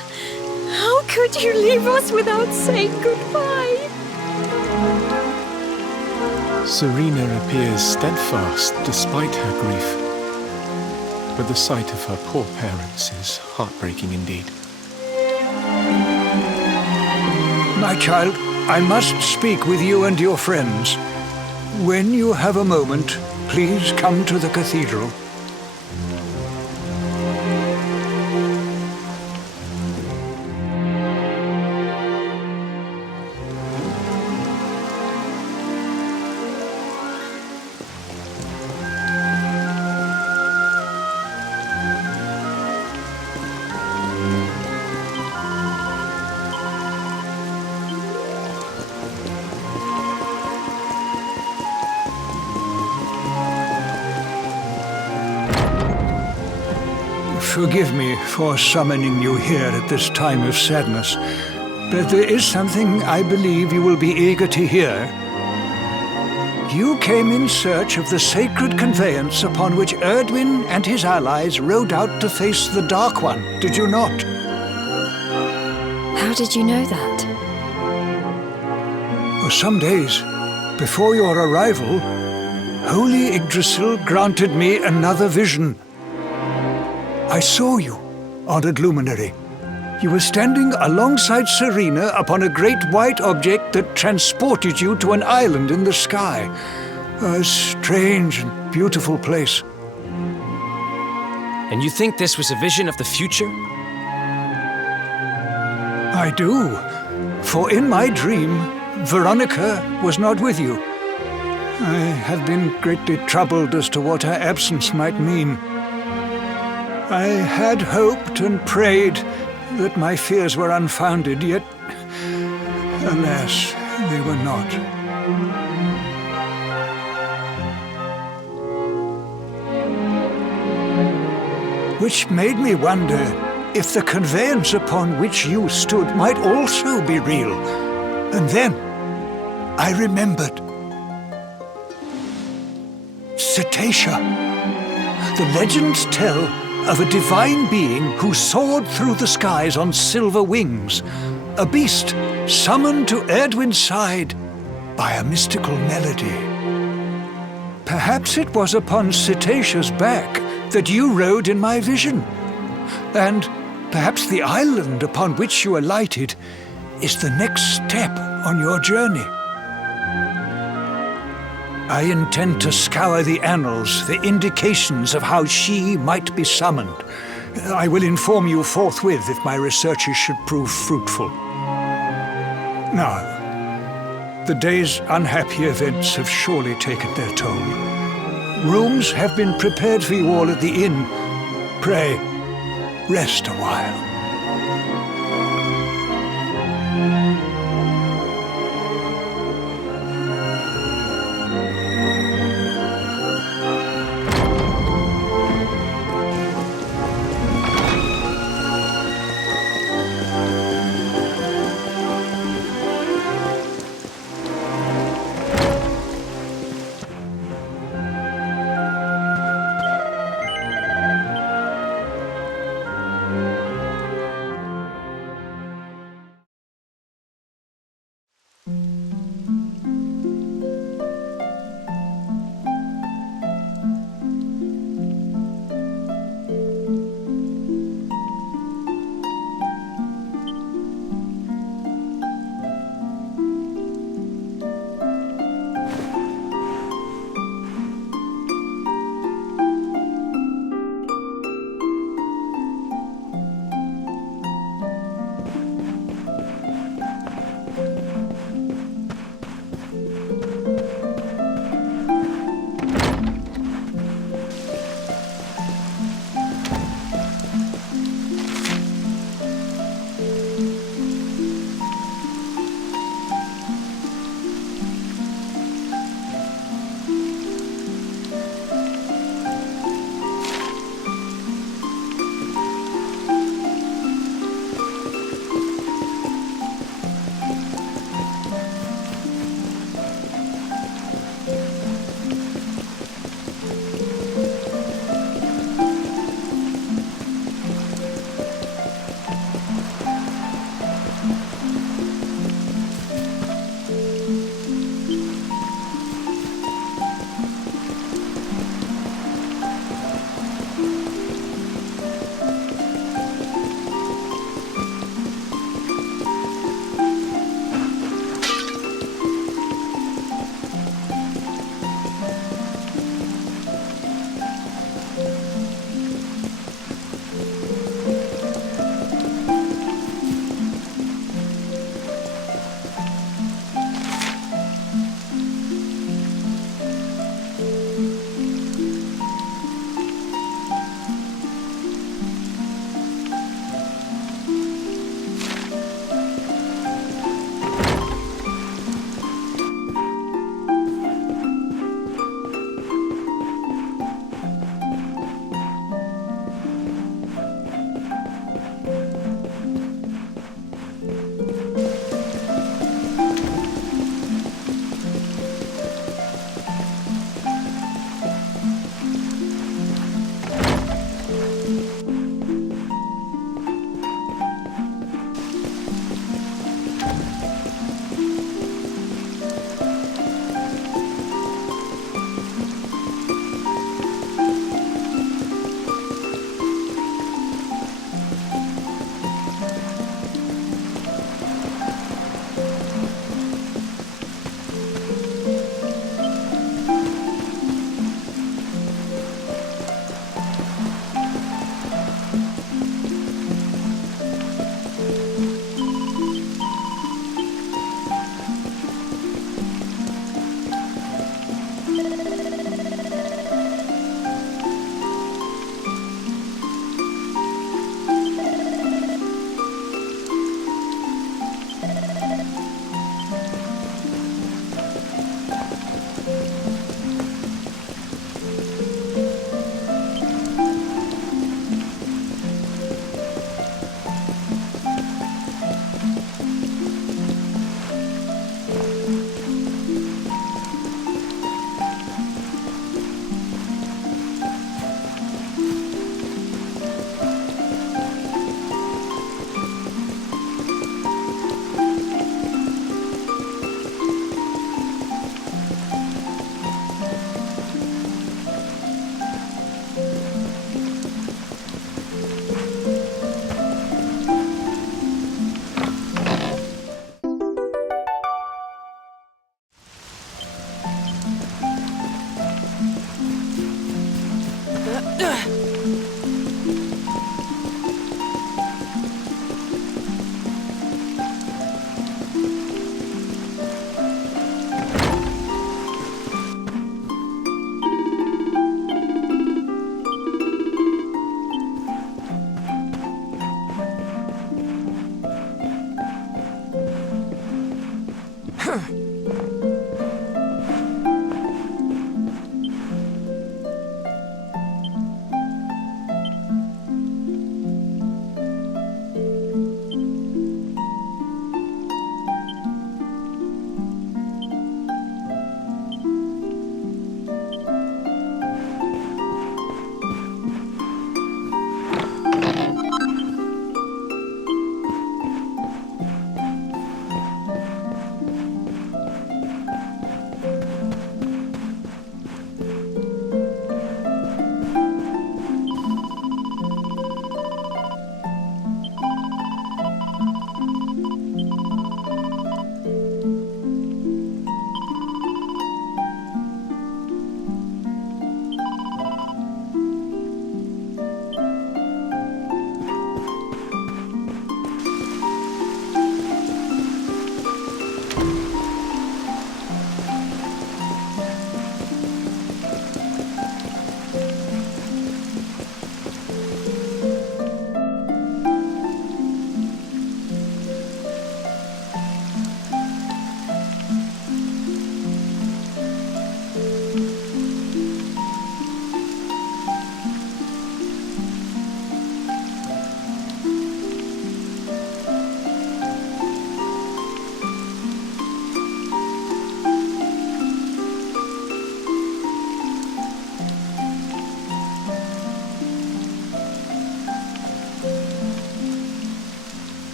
How could you leave us without saying goodbye? Serena appears steadfast despite her grief. but the sight of her poor parents is heartbreaking indeed. My child, I must speak with you and your friends. When you have a moment, please come to the cathedral. Forgive me for summoning you here at this time of sadness, but there is something I believe you will be eager to hear. You came in search of the sacred conveyance upon which Erdwin and his allies rode out to face the Dark One, did you not? How did you know that? For some days before your arrival, Holy Yggdrasil granted me another vision. I saw you, honored luminary. You were standing alongside Serena upon a great white object that transported you to an island in the sky. A strange and beautiful place. And you think this was a vision of the future? I do. For in my dream, Veronica was not with you. I have been greatly troubled as to what her absence might mean. I had hoped and prayed that my fears were unfounded, yet, alas, they were not. Which made me wonder if the conveyance upon which you stood might also be real. And then I remembered. Cetacea. The legends tell of a divine being who soared through the skies on silver wings, a beast summoned to Erdwin's side by a mystical melody. Perhaps it was upon Cetacea's back that you rode in my vision, and perhaps the island upon which you alighted is the next step on your journey. I intend to scour the annals for indications of how she might be summoned. I will inform you forthwith if my researches should prove fruitful. Now, the day's unhappy events have surely taken their toll. Rooms have been prepared for you all at the inn. Pray, rest a while.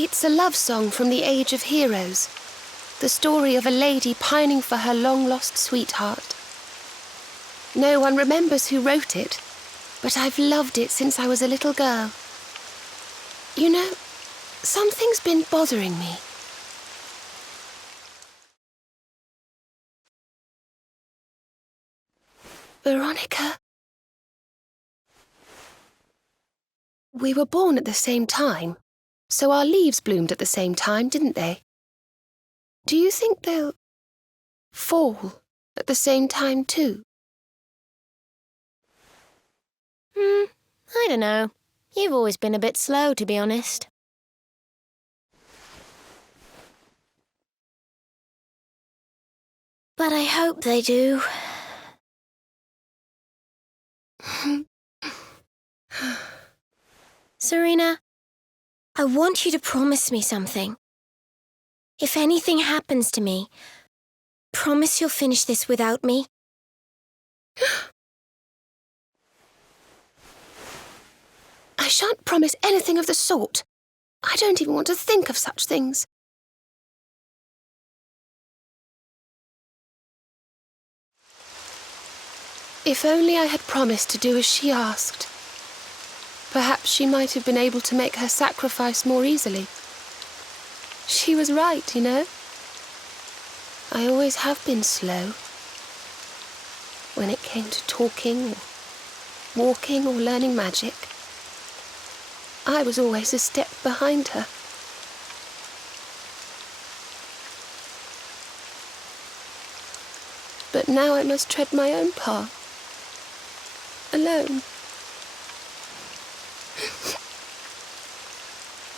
It's a love song from the Age of Heroes, the story of a lady pining for her long-lost sweetheart. No one remembers who wrote it, but I've loved it since I was a little girl. You know, something's been bothering me. Veronica? We were born at the same time. So our leaves bloomed at the same time, didn't they? Do you think they'll fall at the same time too? I don't know. You've always been a bit slow, to be honest. But I hope they do. Serena, I want you to promise me something. If anything happens to me, promise you'll finish this without me. I shan't promise anything of the sort. I don't even want to think of such things. If only I had promised to do as she asked. Perhaps she might have been able to make her sacrifice more easily. She was right, you know. I always have been slow. When it came to talking, or walking, or learning magic, I was always a step behind her. But now I must tread my own path. Alone.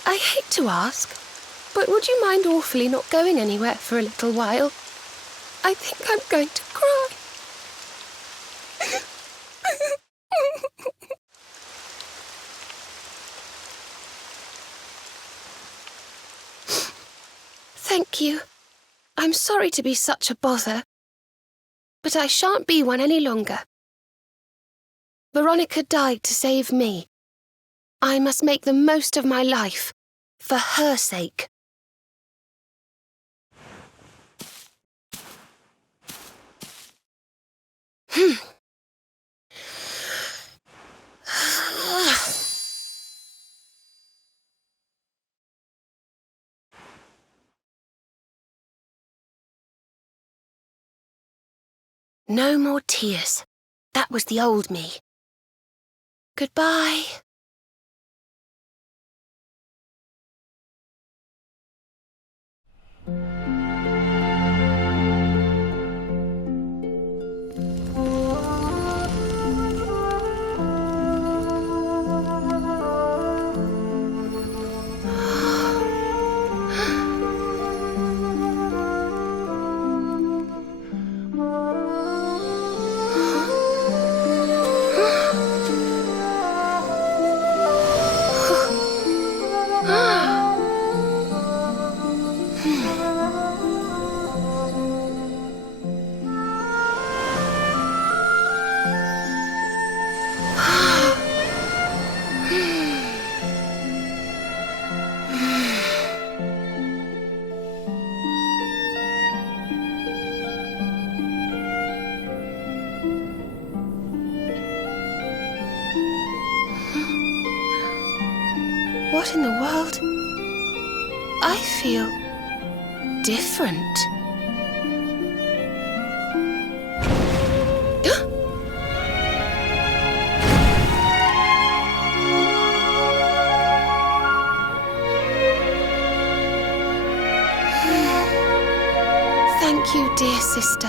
I hate to ask, but would you mind awfully not going anywhere for a little while? I think I'm going to cry. Thank you. I'm sorry to be such a bother, but I shan't be one any longer. Veronica died to save me. I must make the most of my life, for her sake. No more tears. That was the old me. Goodbye. What in the world? I feel different. Thank you, dear sister.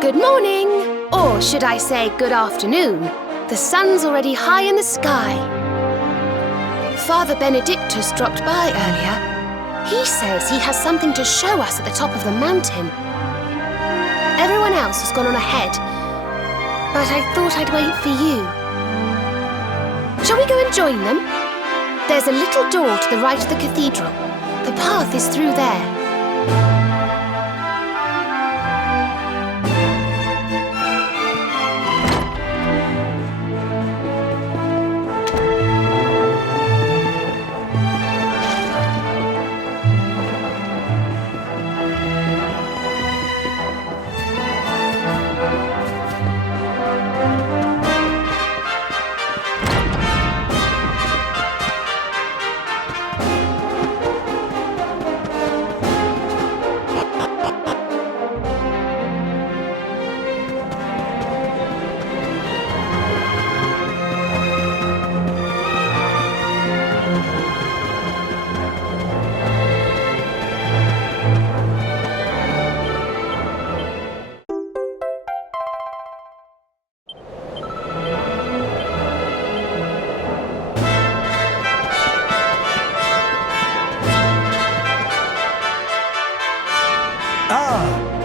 Good morning, or should I say good afternoon. The sun's already high in the sky. Father Benedictus dropped by earlier. He says he has something to show us at the top of the mountain. Everyone else has gone on ahead, but I thought I'd wait for you. Shall we go and join them? There's a little door to the right of the cathedral. The path is through there.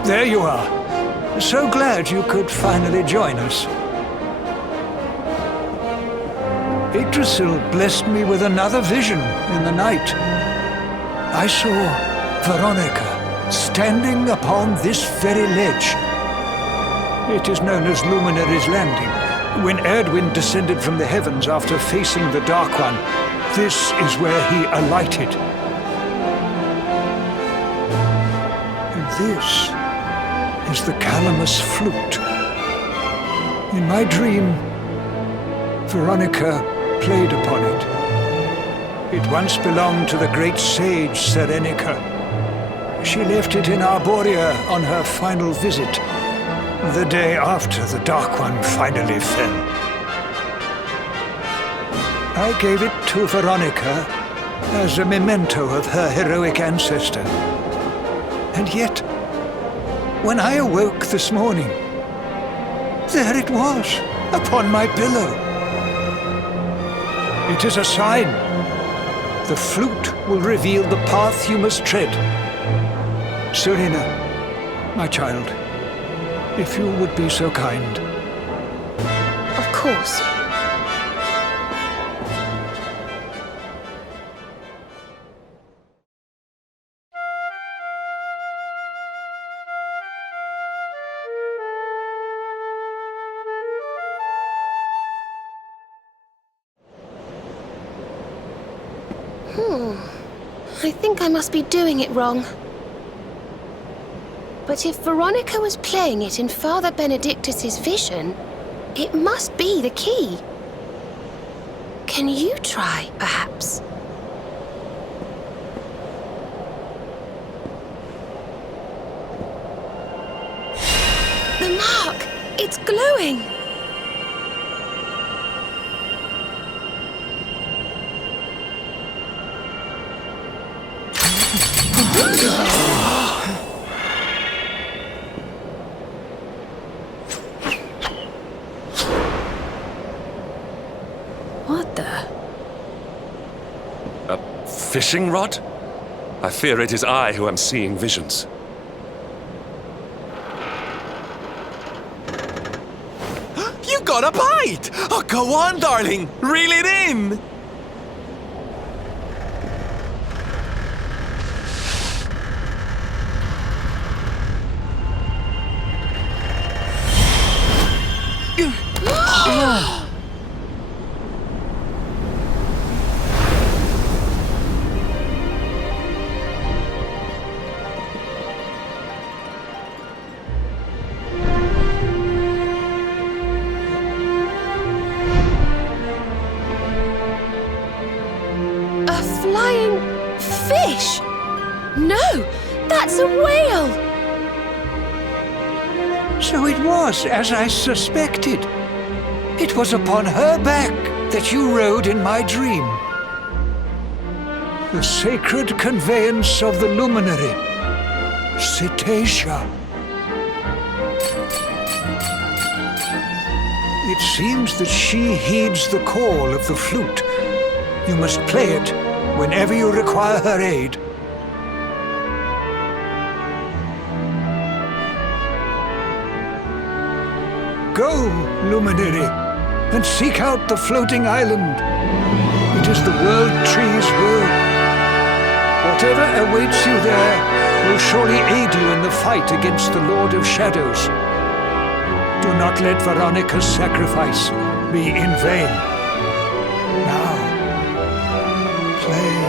There you are. So glad you could finally join us. Yggdrasil blessed me with another vision in the night. I saw Veronica standing upon this very ledge. It is known as Luminary's Landing. When Erdwin descended from the heavens after facing the Dark One, this is where he alighted. And this is the Calamus flute. In my dream, Veronica played upon it. It once belonged to the great sage Serenica. She left it in Arborea on her final visit, the day after the Dark One finally fell. I gave it to Veronica as a memento of her heroic ancestor. And yet, when I awoke this morning, there it was, upon my pillow. It is a sign. The flute will reveal the path you must tread. Serena, my child, if you would be so kind. Of course. I think I must be doing it wrong. But if Veronica was playing it in Father Benedictus's vision, it must be the key. Can you try, perhaps? The mark! It's glowing! What the? A fishing rod? I fear it is I who am seeing visions. got a bite! Oh, go on, darling! Reel it in! That's a whale! So it was as I suspected. It was upon her back that you rode in my dream. The sacred conveyance of the luminary, Cetacea. It seems that she heeds the call of the flute. You must play it whenever you require her aid. Go, luminary, and seek out the floating island. It is the world tree's will. Whatever awaits you there will surely aid you in the fight against the Lord of Shadows. Do not let Veronica's sacrifice be in vain. Now, play.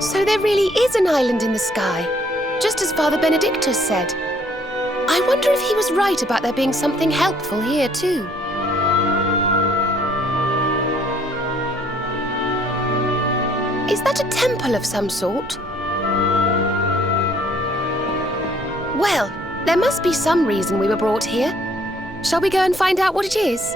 So there really is an island in the sky, just as Father Benedictus said. I wonder if he was right about there being something helpful here too. Is that a temple of some sort? Well, there must be some reason we were brought here. Shall we go and find out what it is?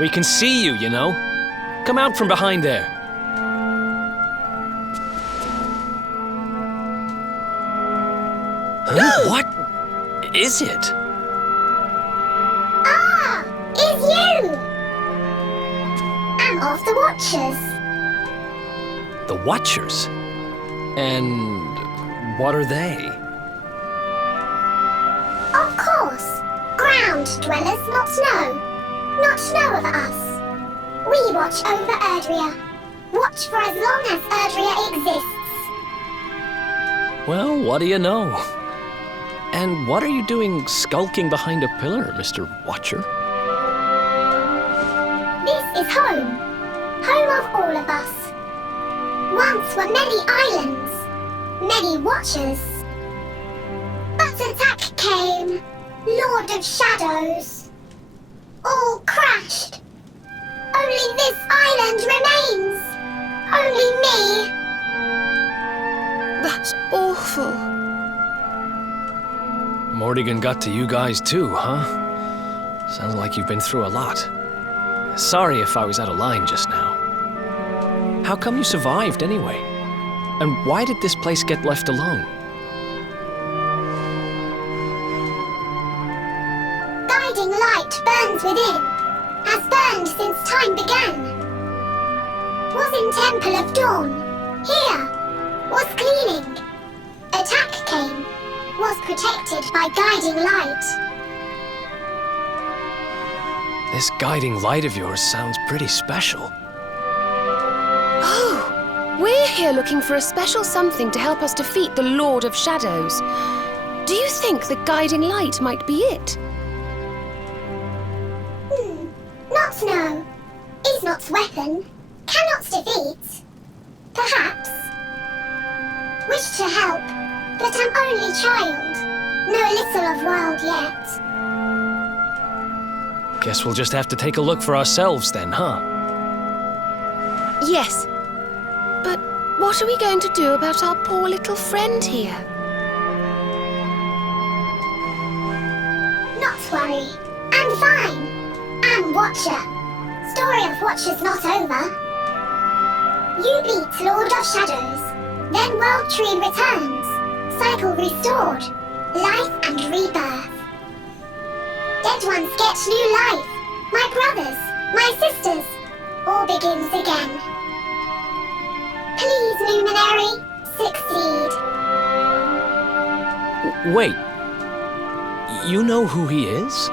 We can see you, you know. Come out from behind there. Huh? What is it? Ah! It's you! some of the Watchers. The Watchers? And what are they? Of course. Ground dwellers not know of us. We watch over Erdrea. Watch for as long as Erdrea exists. Well, what do you know? And what are you doing skulking behind a pillar, Mr. Watcher? This is home. Home of all of us. Once were many islands, many watchers. But attack came, Lord of Shadows. All crashed. Only this island remains. Only me. That's awful. Morrigan got to you guys too, huh? Sounds like you've been through a lot. Sorry if I was out of line just now. How come you survived anyway? And why did this place get left alone? Guiding light burns within, has burned since time began. Was in Temple of Dawn, here, was cleaning. Attack came, was protected by guiding light. This guiding light of yours sounds pretty special. Oh, we're here looking for a special something to help us defeat the Lord of Shadows. Do you think the guiding light might be it? Not know. Is not weapon. Cannot defeat. Perhaps. Wish to help, but am only child. Know little of world yet. Guess we'll just have to take a look for ourselves then, huh? Yes. But what are we going to do about our poor little friend here? Not worry. I'm fine. I'm Watcher. Story of Watchers not over. You beat Lord of Shadows. Then World Tree returns. Cycle restored. Life and rebirth. Dead ones get new life. My brothers, my sisters. All begins again. Please, Luminary, succeed. Wait. You know who he is?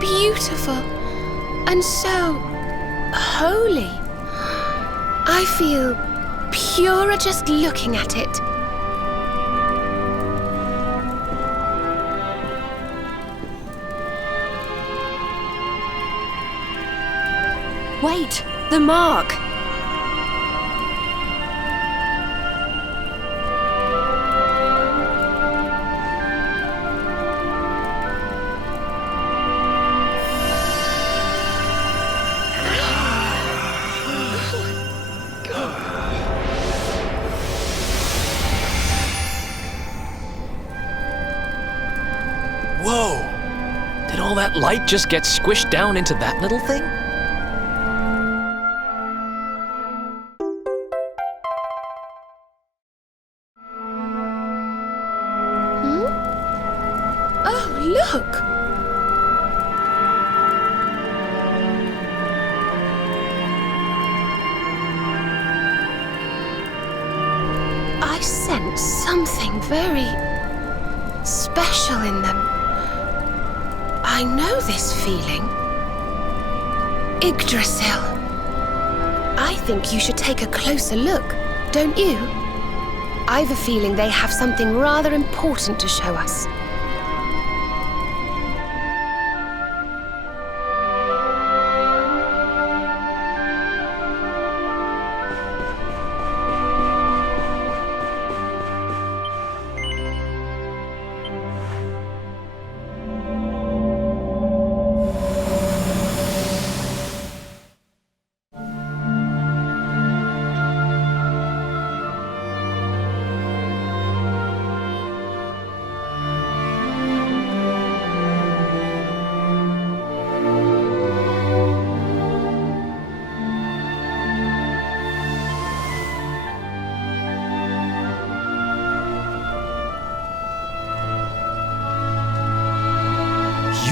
Beautiful and so holy. I feel purer just looking at it. Wait, the mark. Whoa! Did all that light just get squished down into that little thing? Oh, look! I sense something very special in them. I know this feeling. Yggdrasil. I think you should take a closer look, don't you? I've a feeling they have something rather important to show us.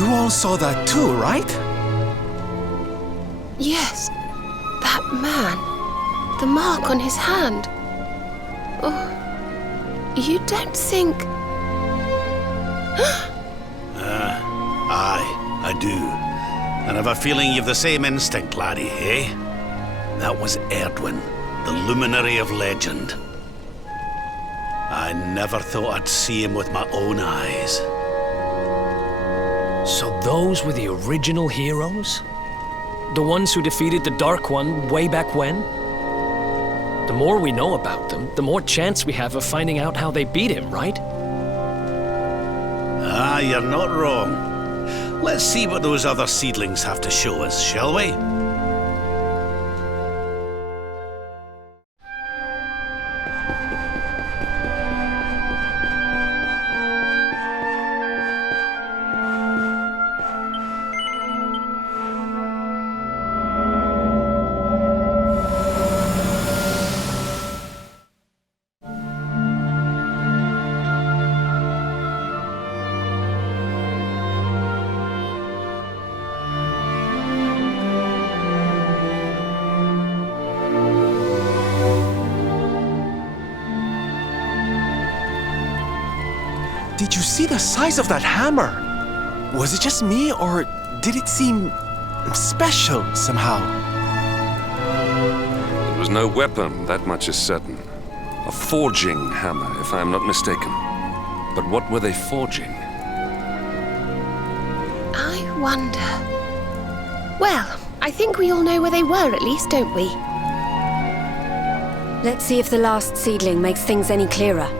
You all saw that too, right? Yes. That man. The mark on his hand. Oh. You don't think... Aye, I do. And I've a feeling you've the same instinct, laddie, eh? That was Erdwin, the luminary of legend. I never thought I'd see him with my own eyes. So those were the original heroes? The ones who defeated the Dark One way back when? The more we know about them, the more chance we have of finding out how they beat him, right? Ah, you're not wrong. Let's see what those other seedlings have to show us, shall we? Did you see the size of that hammer? Was it just me, or did it seem special somehow? It was no weapon, that much is certain. A forging hammer, if I am not mistaken. But what were they forging? I wonder... Well, I think we all know where they were at least, don't we? Let's see if the last seedling makes things any clearer.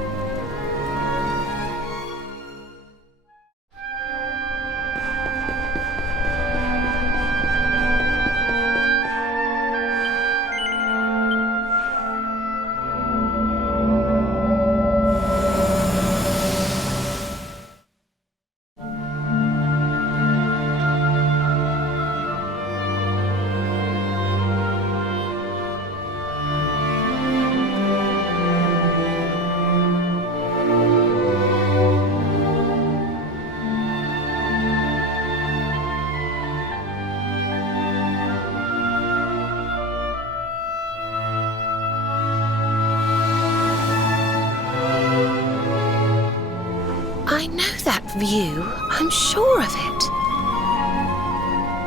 I know that view. I'm sure of it.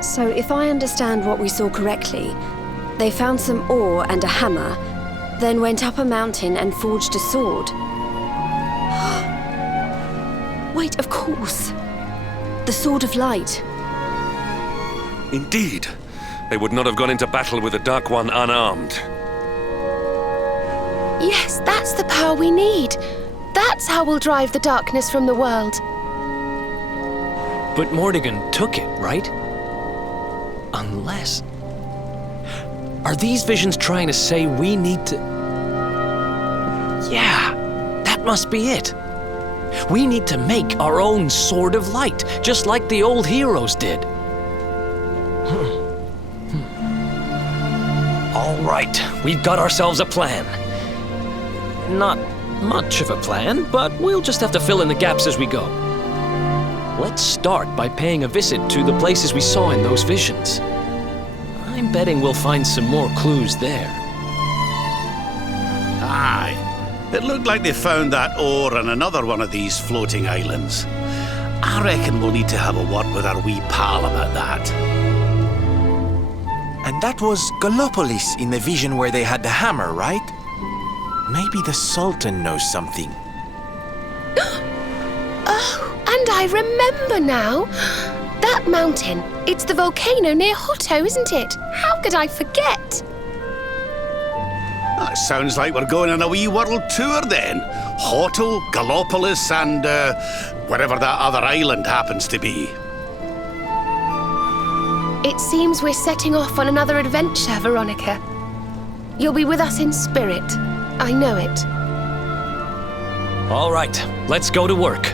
So if I understand what we saw correctly, they found some ore and a hammer, then went up a mountain and forged a sword. Wait, of course. The Sword of Light. Indeed. They would not have gone into battle with the Dark One unarmed. Yes, that's the power we need. That's how we'll drive the darkness from the world. But Mordegon took it, right? Unless... Are these visions trying to say we need to... Yeah, that must be it. We need to make our own Sword of Light, just like the old heroes did. All right, we've got ourselves a plan. Not much of a plan, but we'll just have to fill in the gaps as we go. Let's start by paying a visit to the places we saw in those visions. I'm betting we'll find some more clues there. Aye. It looked like they found that ore on another one of these floating islands. I reckon we'll need to have a word with our wee pal about that. And that was Gallopolis in the vision where they had the hammer, right? Maybe the Sultan knows something. Oh, and I remember now. That mountain, it's the volcano near Hotto, isn't it? How could I forget? That sounds like we're going on a wee world tour then. Hotto, Gallopolis, and wherever that other island happens to be. It seems we're setting off on another adventure, Veronica. You'll be with us in spirit. I know it. All right, let's go to work.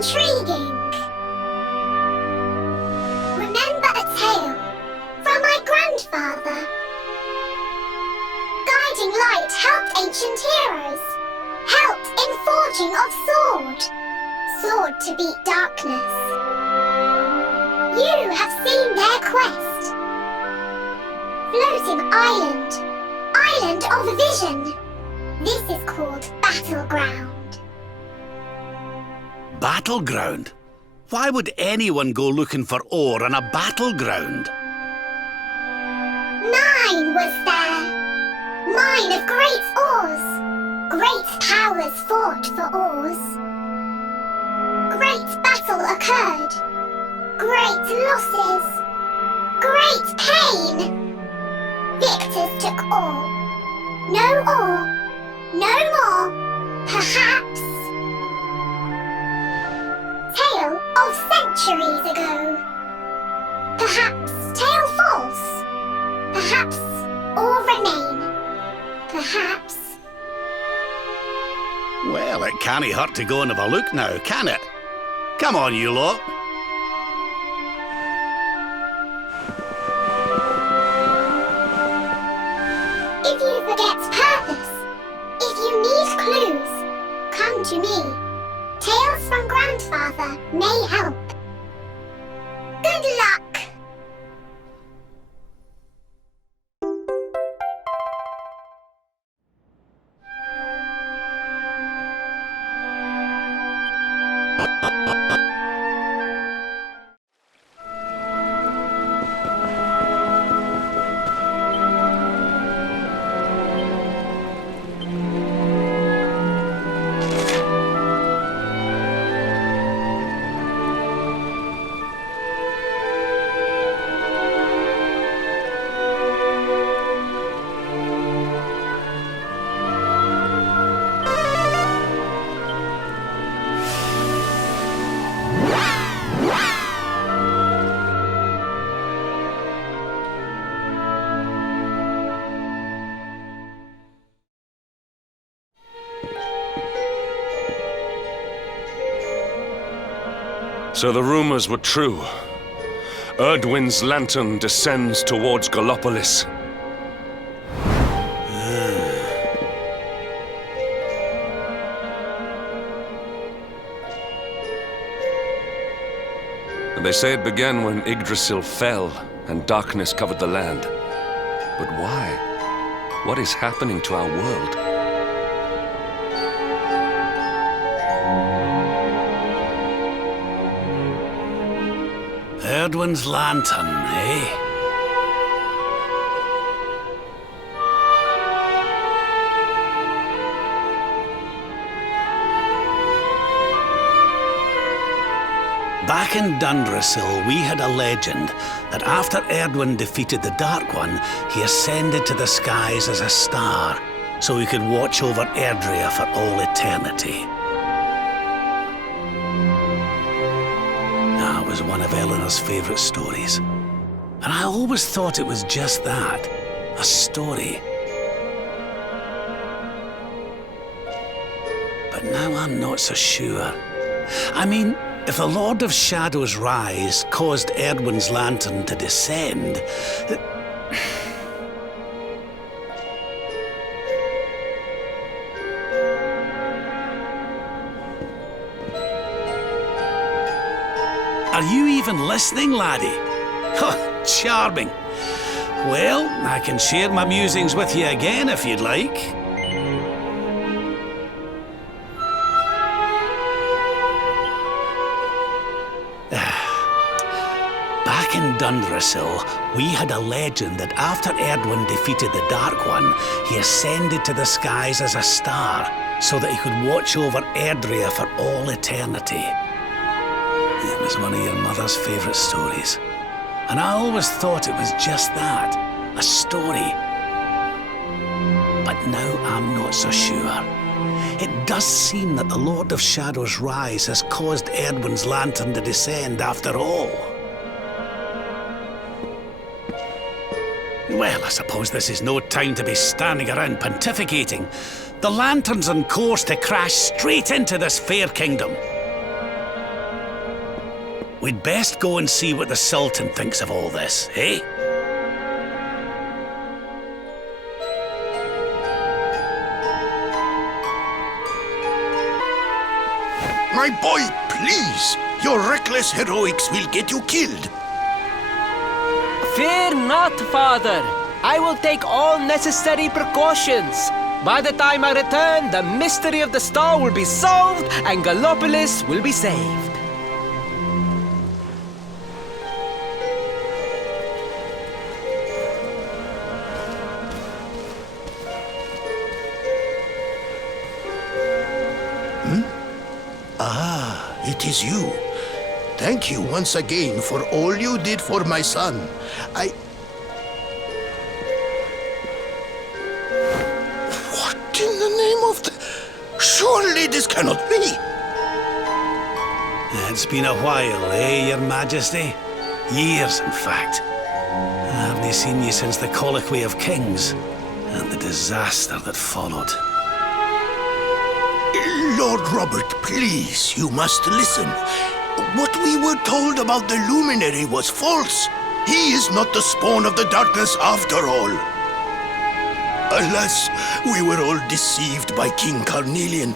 intriguing. Remember a tale from my grandfather. Guiding light helped ancient heroes, helped in forging of sword to beat darkness. You have seen their quest. Floating island of vision. This is called Battleground. Battleground? Why would anyone go looking for ore on a battleground? Mine was there. Mine of great ores. Great powers fought for ores. Great battle occurred. Great losses. Great pain. Victors took all. No ore. No more. Perhaps. Tale of centuries ago. Perhaps tale false. Perhaps all remain. Perhaps. Well, it can't hurt to go and have a look now, can it? Come on, you lot. If you forget purpose, if you need clues, come to me. Tales from Grandfather may help. Good luck! So the rumors were true. Erdwin's lantern descends towards Gallopolis. And they say it began when Yggdrasil fell and darkness covered the land. But why? What is happening to our world? Erdwin's lantern, eh? Back in Dundrasil, we had a legend that after Erdwin defeated the Dark One, he ascended to the skies as a star, so he could watch over Erdrea for all eternity. That was one of Eleanor's favourite stories. And I always thought it was just that, a story. But now I'm not so sure. I mean, if the Lord of Shadow's rise caused Erdwin's lantern to descend, Are you even listening, laddie? Oh, charming. Well, I can share my musings with you again if you'd like. Back in Dundrasil, we had a legend that after Erdwin defeated the Dark One, he ascended to the skies as a star, so that he could watch over Erdrea for all eternity. It was one of your mother's favourite stories. And I always thought it was just that, a story. But now I'm not so sure. It does seem that the Lord of Shadow's rise has caused Erdwin's lantern to descend after all. Well, I suppose this is no time to be standing around pontificating. The lantern's on course to crash straight into this fair kingdom. We'd best go and see what the Sultan thinks of all this, eh? My boy, please! Your reckless heroics will get you killed. Fear not, father. I will take all necessary precautions. By the time I return, the mystery of the star will be solved and Gallopolis will be saved. It is you. Thank you once again for all you did for my son. What in the name of the... Surely this cannot be! It's been a while, eh, Your Majesty? Years, in fact. I haven't seen you since the Colloquy of Kings and the disaster that followed. Lord Robert, please, you must listen. What we were told about the luminary was false. He is not the spawn of the darkness after all. Alas, we were all deceived by King Carnelian.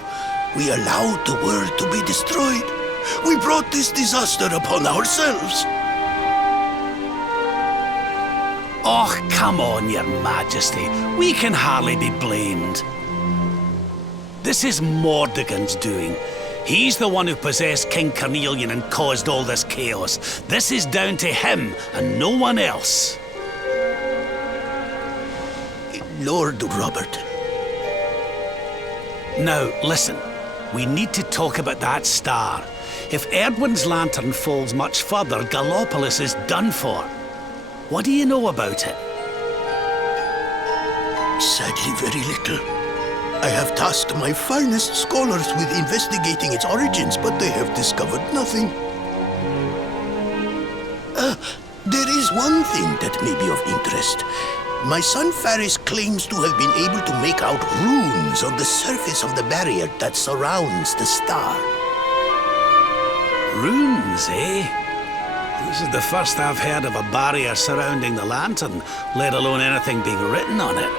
We allowed the world to be destroyed. We brought this disaster upon ourselves. Oh, come on, Your Majesty. We can hardly be blamed. This is Mordegon's doing. He's the one who possessed King Carnelian and caused all this chaos. This is down to him and no one else. Lord Robert. Now, listen. We need to talk about that star. If Erdwin's lantern falls much further, Gallopolis is done for. What do you know about it? Sadly, very little. I have tasked my finest scholars with investigating its origins, but they have discovered nothing. There is one thing that may be of interest. My son Faris claims to have been able to make out runes on the surface of the barrier that surrounds the star. Runes, eh? This is the first I've heard of a barrier surrounding the lantern, let alone anything being written on it.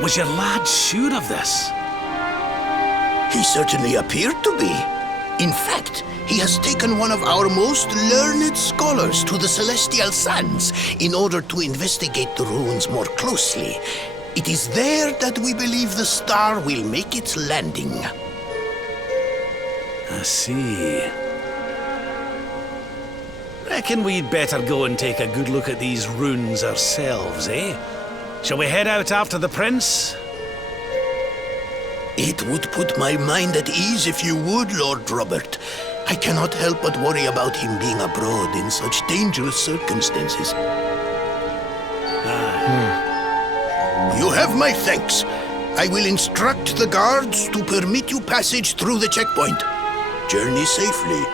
Was your lad sure of this? He certainly appeared to be. In fact, he has taken one of our most learned scholars to the Celestial Sands in order to investigate the runes more closely. It is there that we believe the star will make its landing. I see. Reckon we'd better go and take a good look at these runes ourselves, eh? Shall we head out after the prince? It would put my mind at ease if you would, Lord Robert. I cannot help but worry about him being abroad in such dangerous circumstances. You have my thanks. I will instruct the guards to permit you passage through the checkpoint. Journey safely.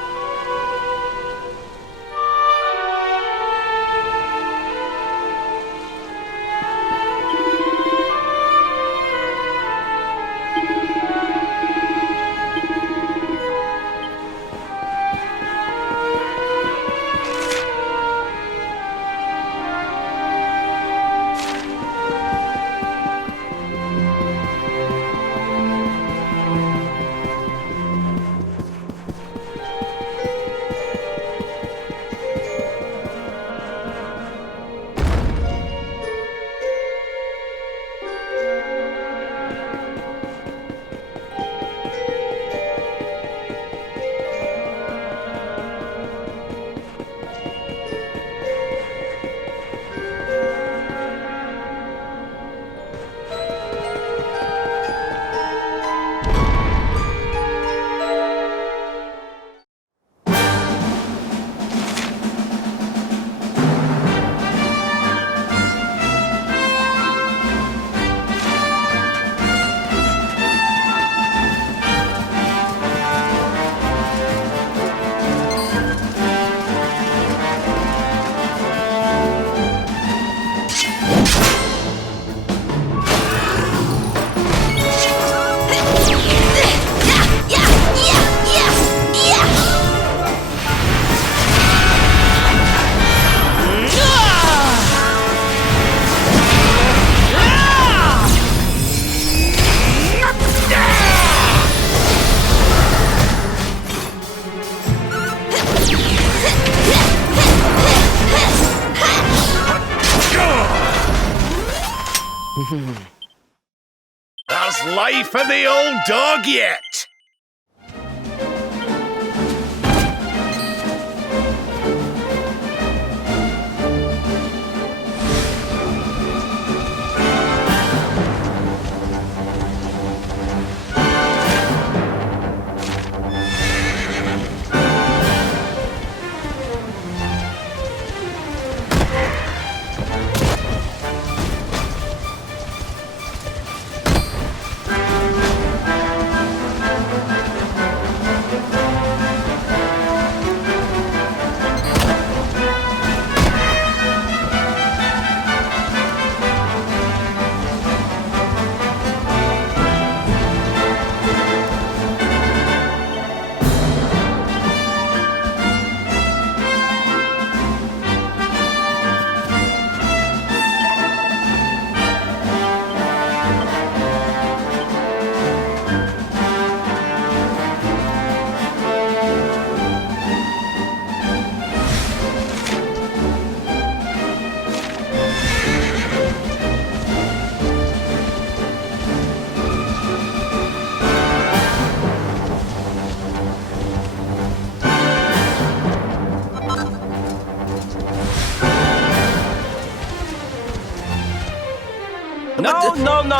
There's life in the old dog yet!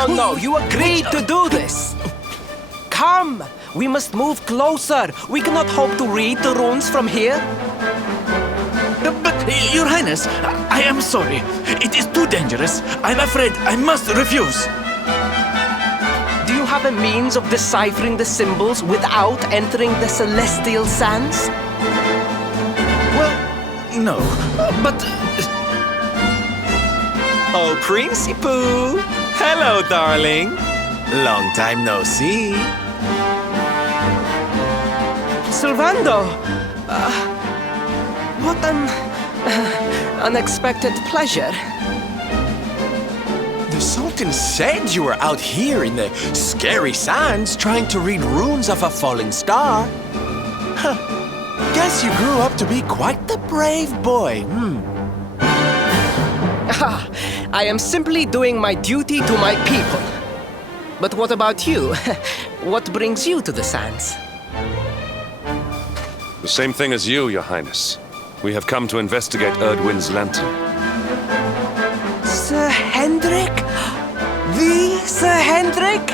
No, you agreed to do this. Come, we must move closer. We cannot hope to read the runes from here. But, Your Highness, I am sorry. It is too dangerous. I'm afraid I must refuse. Do you have a means of deciphering the symbols without entering the celestial sands? Well, no, but... Oh, Princey Pooh! Hello, darling. Long time no see. Servando! What an unexpected pleasure. The Sultan said you were out here in the scary sands trying to read runes of a falling star. Huh. Guess you grew up to be quite the brave boy, I am simply doing my duty to my people. But what about you? What brings you to the sands? The same thing as you, Your Highness. We have come to investigate Erdwin's lantern. Sir Hendrik? The Sir Hendrik?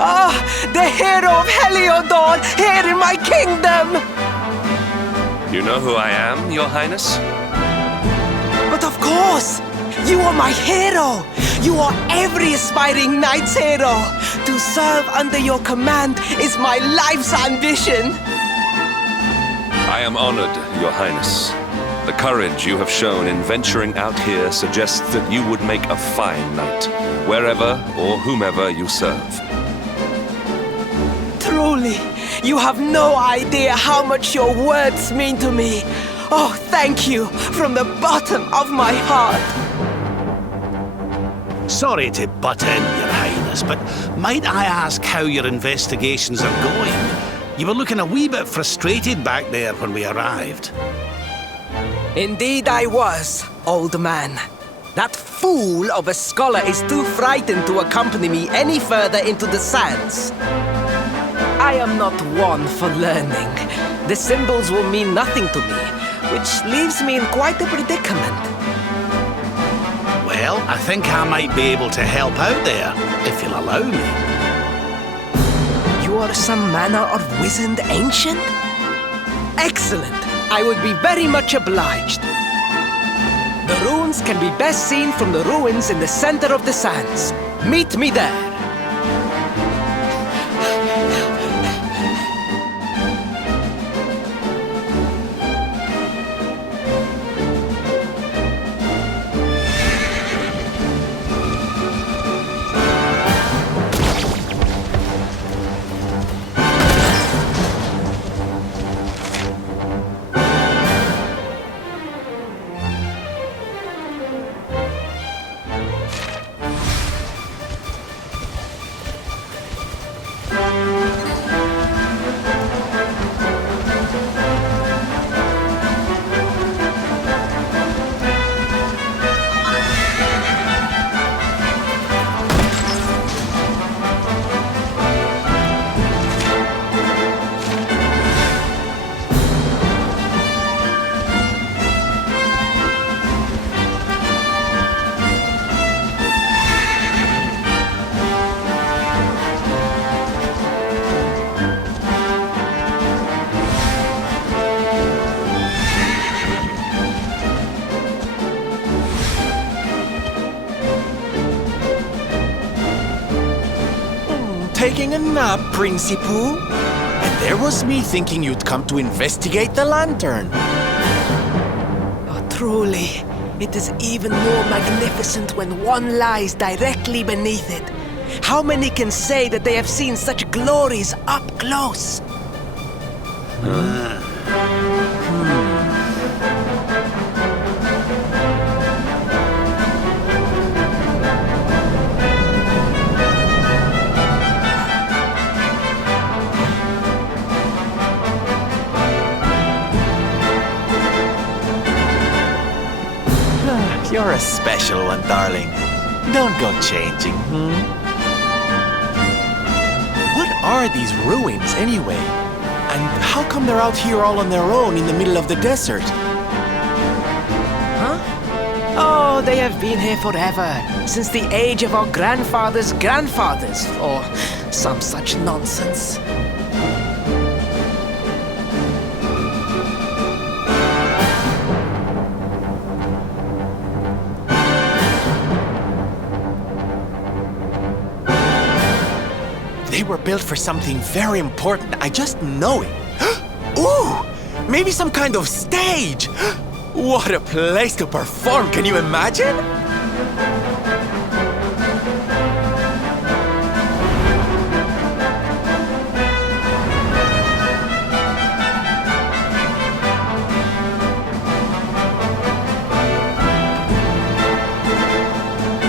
Ah, the hero of Heliodor, here in my kingdom! You know who I am, Your Highness? But of course! You are my hero! You are every aspiring knight's hero! To serve under your command is my life's ambition! I am honored, Your Highness. The courage you have shown in venturing out here suggests that you would make a fine knight, wherever or whomever you serve. Truly, you have no idea how much your words mean to me. Oh, thank you from the bottom of my heart. Sorry to butt in, Your Highness, but might I ask how your investigations are going? You were looking a wee bit frustrated back there when we arrived. Indeed I was, old man. That fool of a scholar is too frightened to accompany me any further into the sands. I am not one for learning. The symbols will mean nothing to me, which leaves me in quite a predicament. Well, I think I might be able to help out there, if you'll allow me. You are some manner of wizened ancient? Excellent! I would be very much obliged. The runes can be best seen from the ruins in the center of the sands. Meet me there. taking a nap, Principal. And there was me thinking you'd come to investigate the lantern. Oh, truly, it is even more magnificent when one lies directly beneath it. How many can say that they have seen such glories up close? You're a special one, darling. Don't go changing, What are these ruins, anyway? And how come they're out here all on their own in the middle of the desert? Huh? Oh, they have been here forever, since the age of our grandfathers' grandfathers, or some such nonsense. They were built for something very important. I just know it. Ooh! Maybe some kind of stage! What a place to perform! Can you imagine?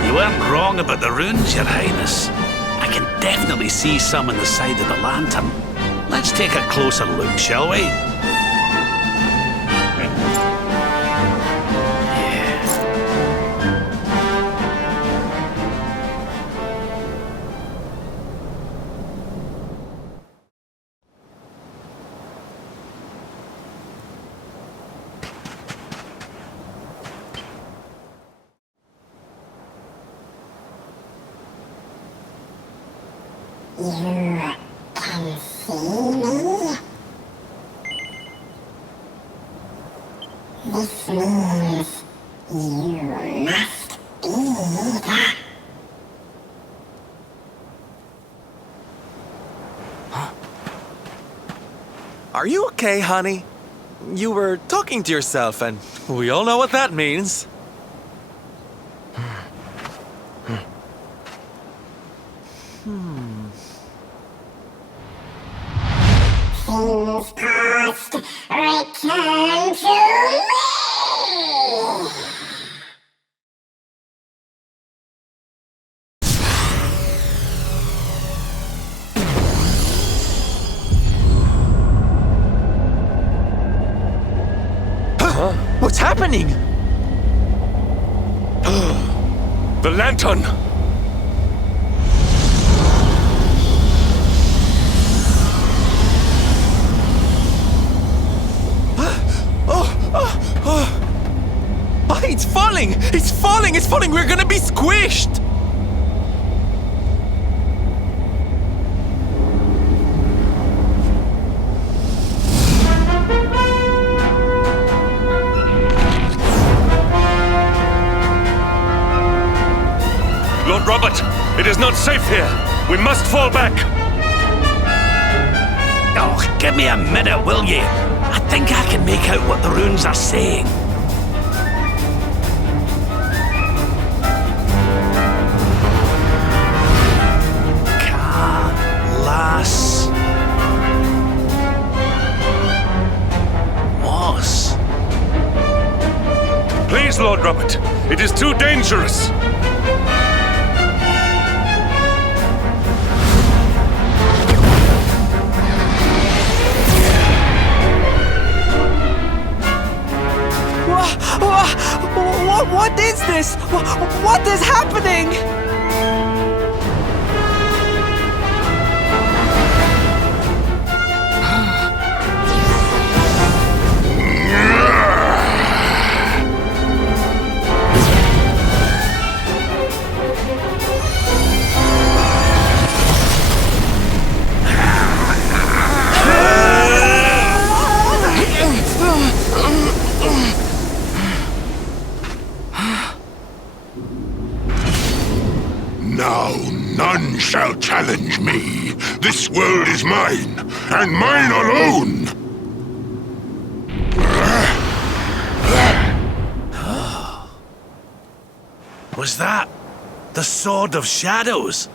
You weren't wrong about the runes, Your Highness. I can definitely see some on the side of the lantern. Let's take a closer look, shall we? You can see me? This means you must be that. Are you okay, honey? You were talking to yourself, and we all know what that means. Things past, return to me! What's happening? The lantern! It's falling! It's falling! It's falling! We're gonna be squished! Lord Robert, it is not safe here. We must fall back. Oh, give me a minute, will ye? I think I can make out what the runes are saying. Please, Lord Robert, it is too dangerous. What is this? What is happening? Now none shall challenge me. This world is mine, and mine alone! Was that the Sword of Shadows?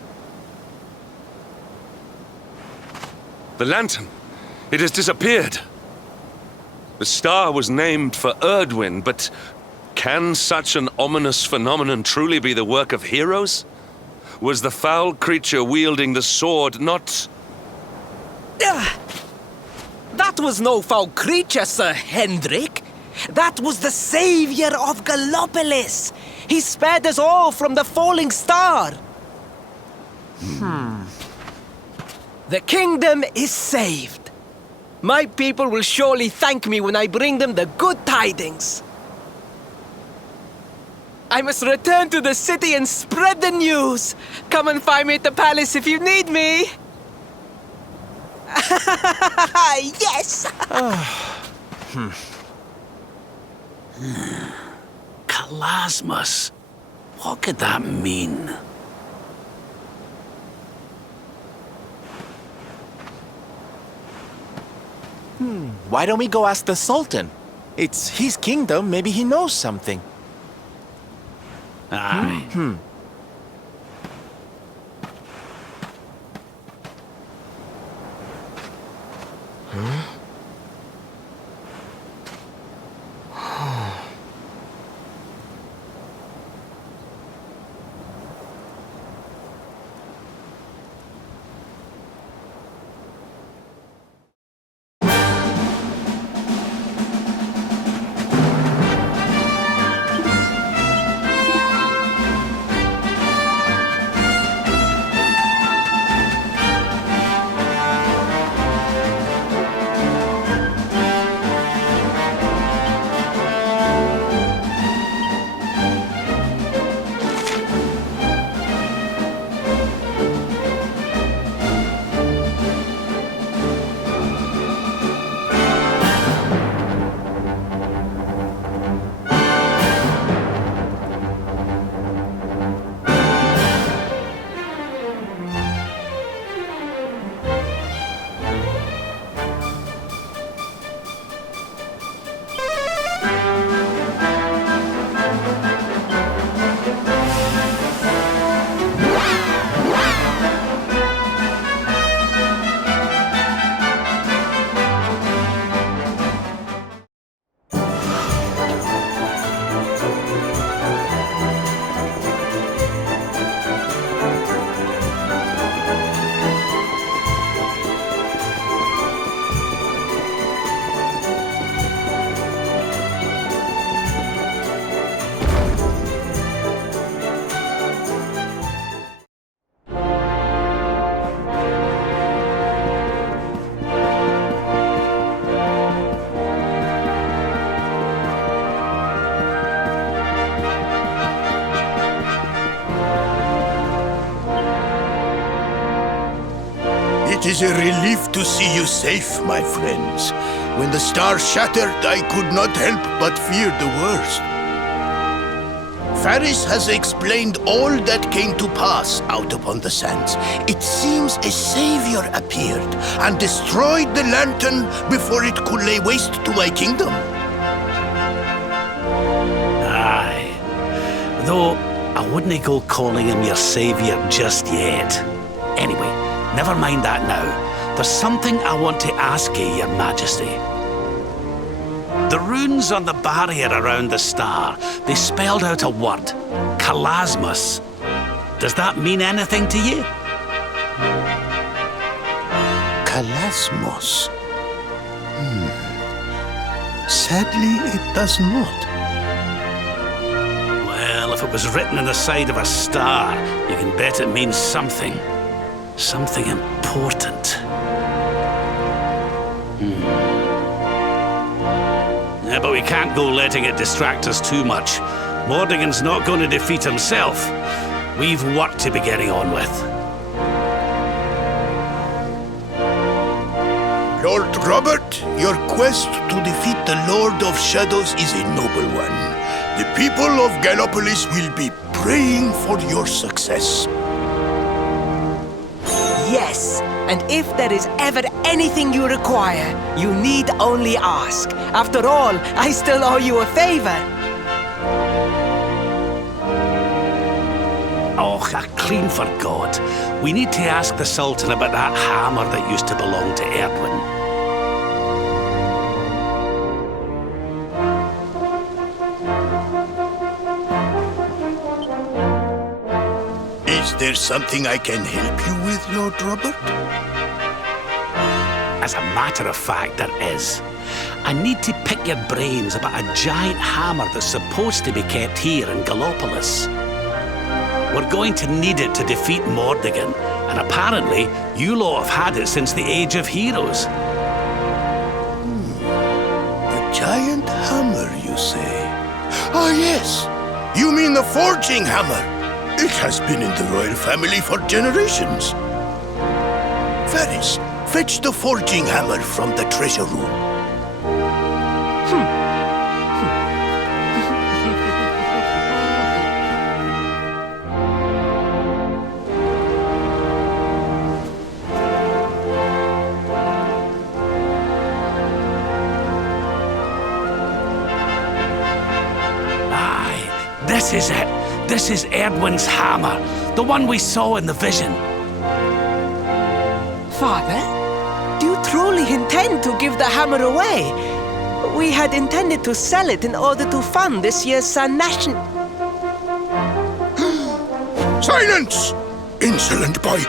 The lantern. It has disappeared. The star was named for Erdwin, but can such an ominous phenomenon truly be the work of heroes? Was the foul creature wielding the sword not... That was no foul creature, Sir Hendrik. That was the savior of Gallopolis. He spared us all from the falling star. The kingdom is saved. My people will surely thank me when I bring them the good tidings. I must return to the city and spread the news. Come and find me at the palace if you need me. Yes! Kalasmus. What could that mean? Why don't we go ask the Sultan? It's his kingdom, maybe he knows something. Aye. It is a relief to see you safe, my friends. When the star shattered, I could not help but fear the worst. Faris has explained all that came to pass out upon the sands. It seems a savior appeared and destroyed the lantern before it could lay waste to my kingdom. Aye. Though, I wouldn't go calling him your savior just yet. Anyway, never mind that now. There's something I want to ask you, Your Majesty. The runes on the barrier around the star, they spelled out a word, Kalasmus. Does that mean anything to you? Kalasmos? Sadly, it does not. Well, if it was written on the side of a star, you can bet it means something. Something important. Yeah, but we can't go letting it distract us too much. Mordigan's not going to defeat himself. We've work to be getting on with. Lord Robert, your quest to defeat the Lord of Shadows is a noble one. The people of Gallopolis will be praying for your success. yes. And if there is ever anything you require, you need only ask. After all, I still owe you a favor. Oh, I clean forgot. We need to ask the Sultan about that hammer that used to belong to Erdwin. Is there something I can help you with, Lord Robert? As a matter of fact, there is. I need to pick your brains about a giant hammer that's supposed to be kept here in Gallopolis. We're going to need it to defeat Mordegon, and apparently, you lot have had it since the Age of Heroes. A giant hammer, you say? Ah, yes! You mean the forging hammer? It has been in the royal family for generations. Varys, fetch the forging hammer from the treasure room. This is it. This is Erdwin's hammer, the one we saw in the vision. Father, do you truly intend to give the hammer away? We had intended to sell it in order to fund this year's national... Silence! Insolent boy!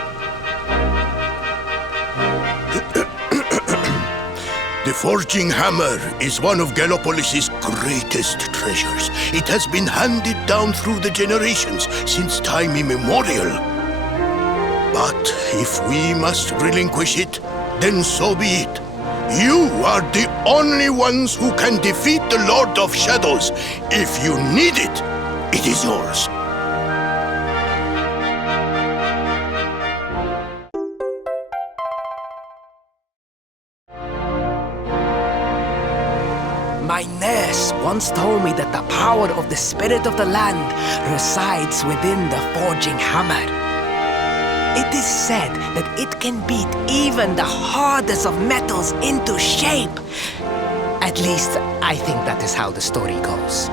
The forging hammer is one of Gallopolis' greatest treasures. It has been handed down through the generations since time immemorial. But if we must relinquish it, then so be it. You are the only ones who can defeat the Lord of Shadows. If you need it, it is yours. My nurse once told me that the power of the spirit of the land resides within the forging hammer. It is said that it can beat even the hardest of metals into shape. At least, I think that is how the story goes.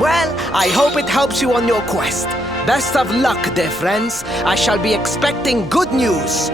Well, I hope it helps you on your quest. Best of luck, dear friends. I shall be expecting good news.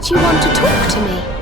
did you want to talk to me?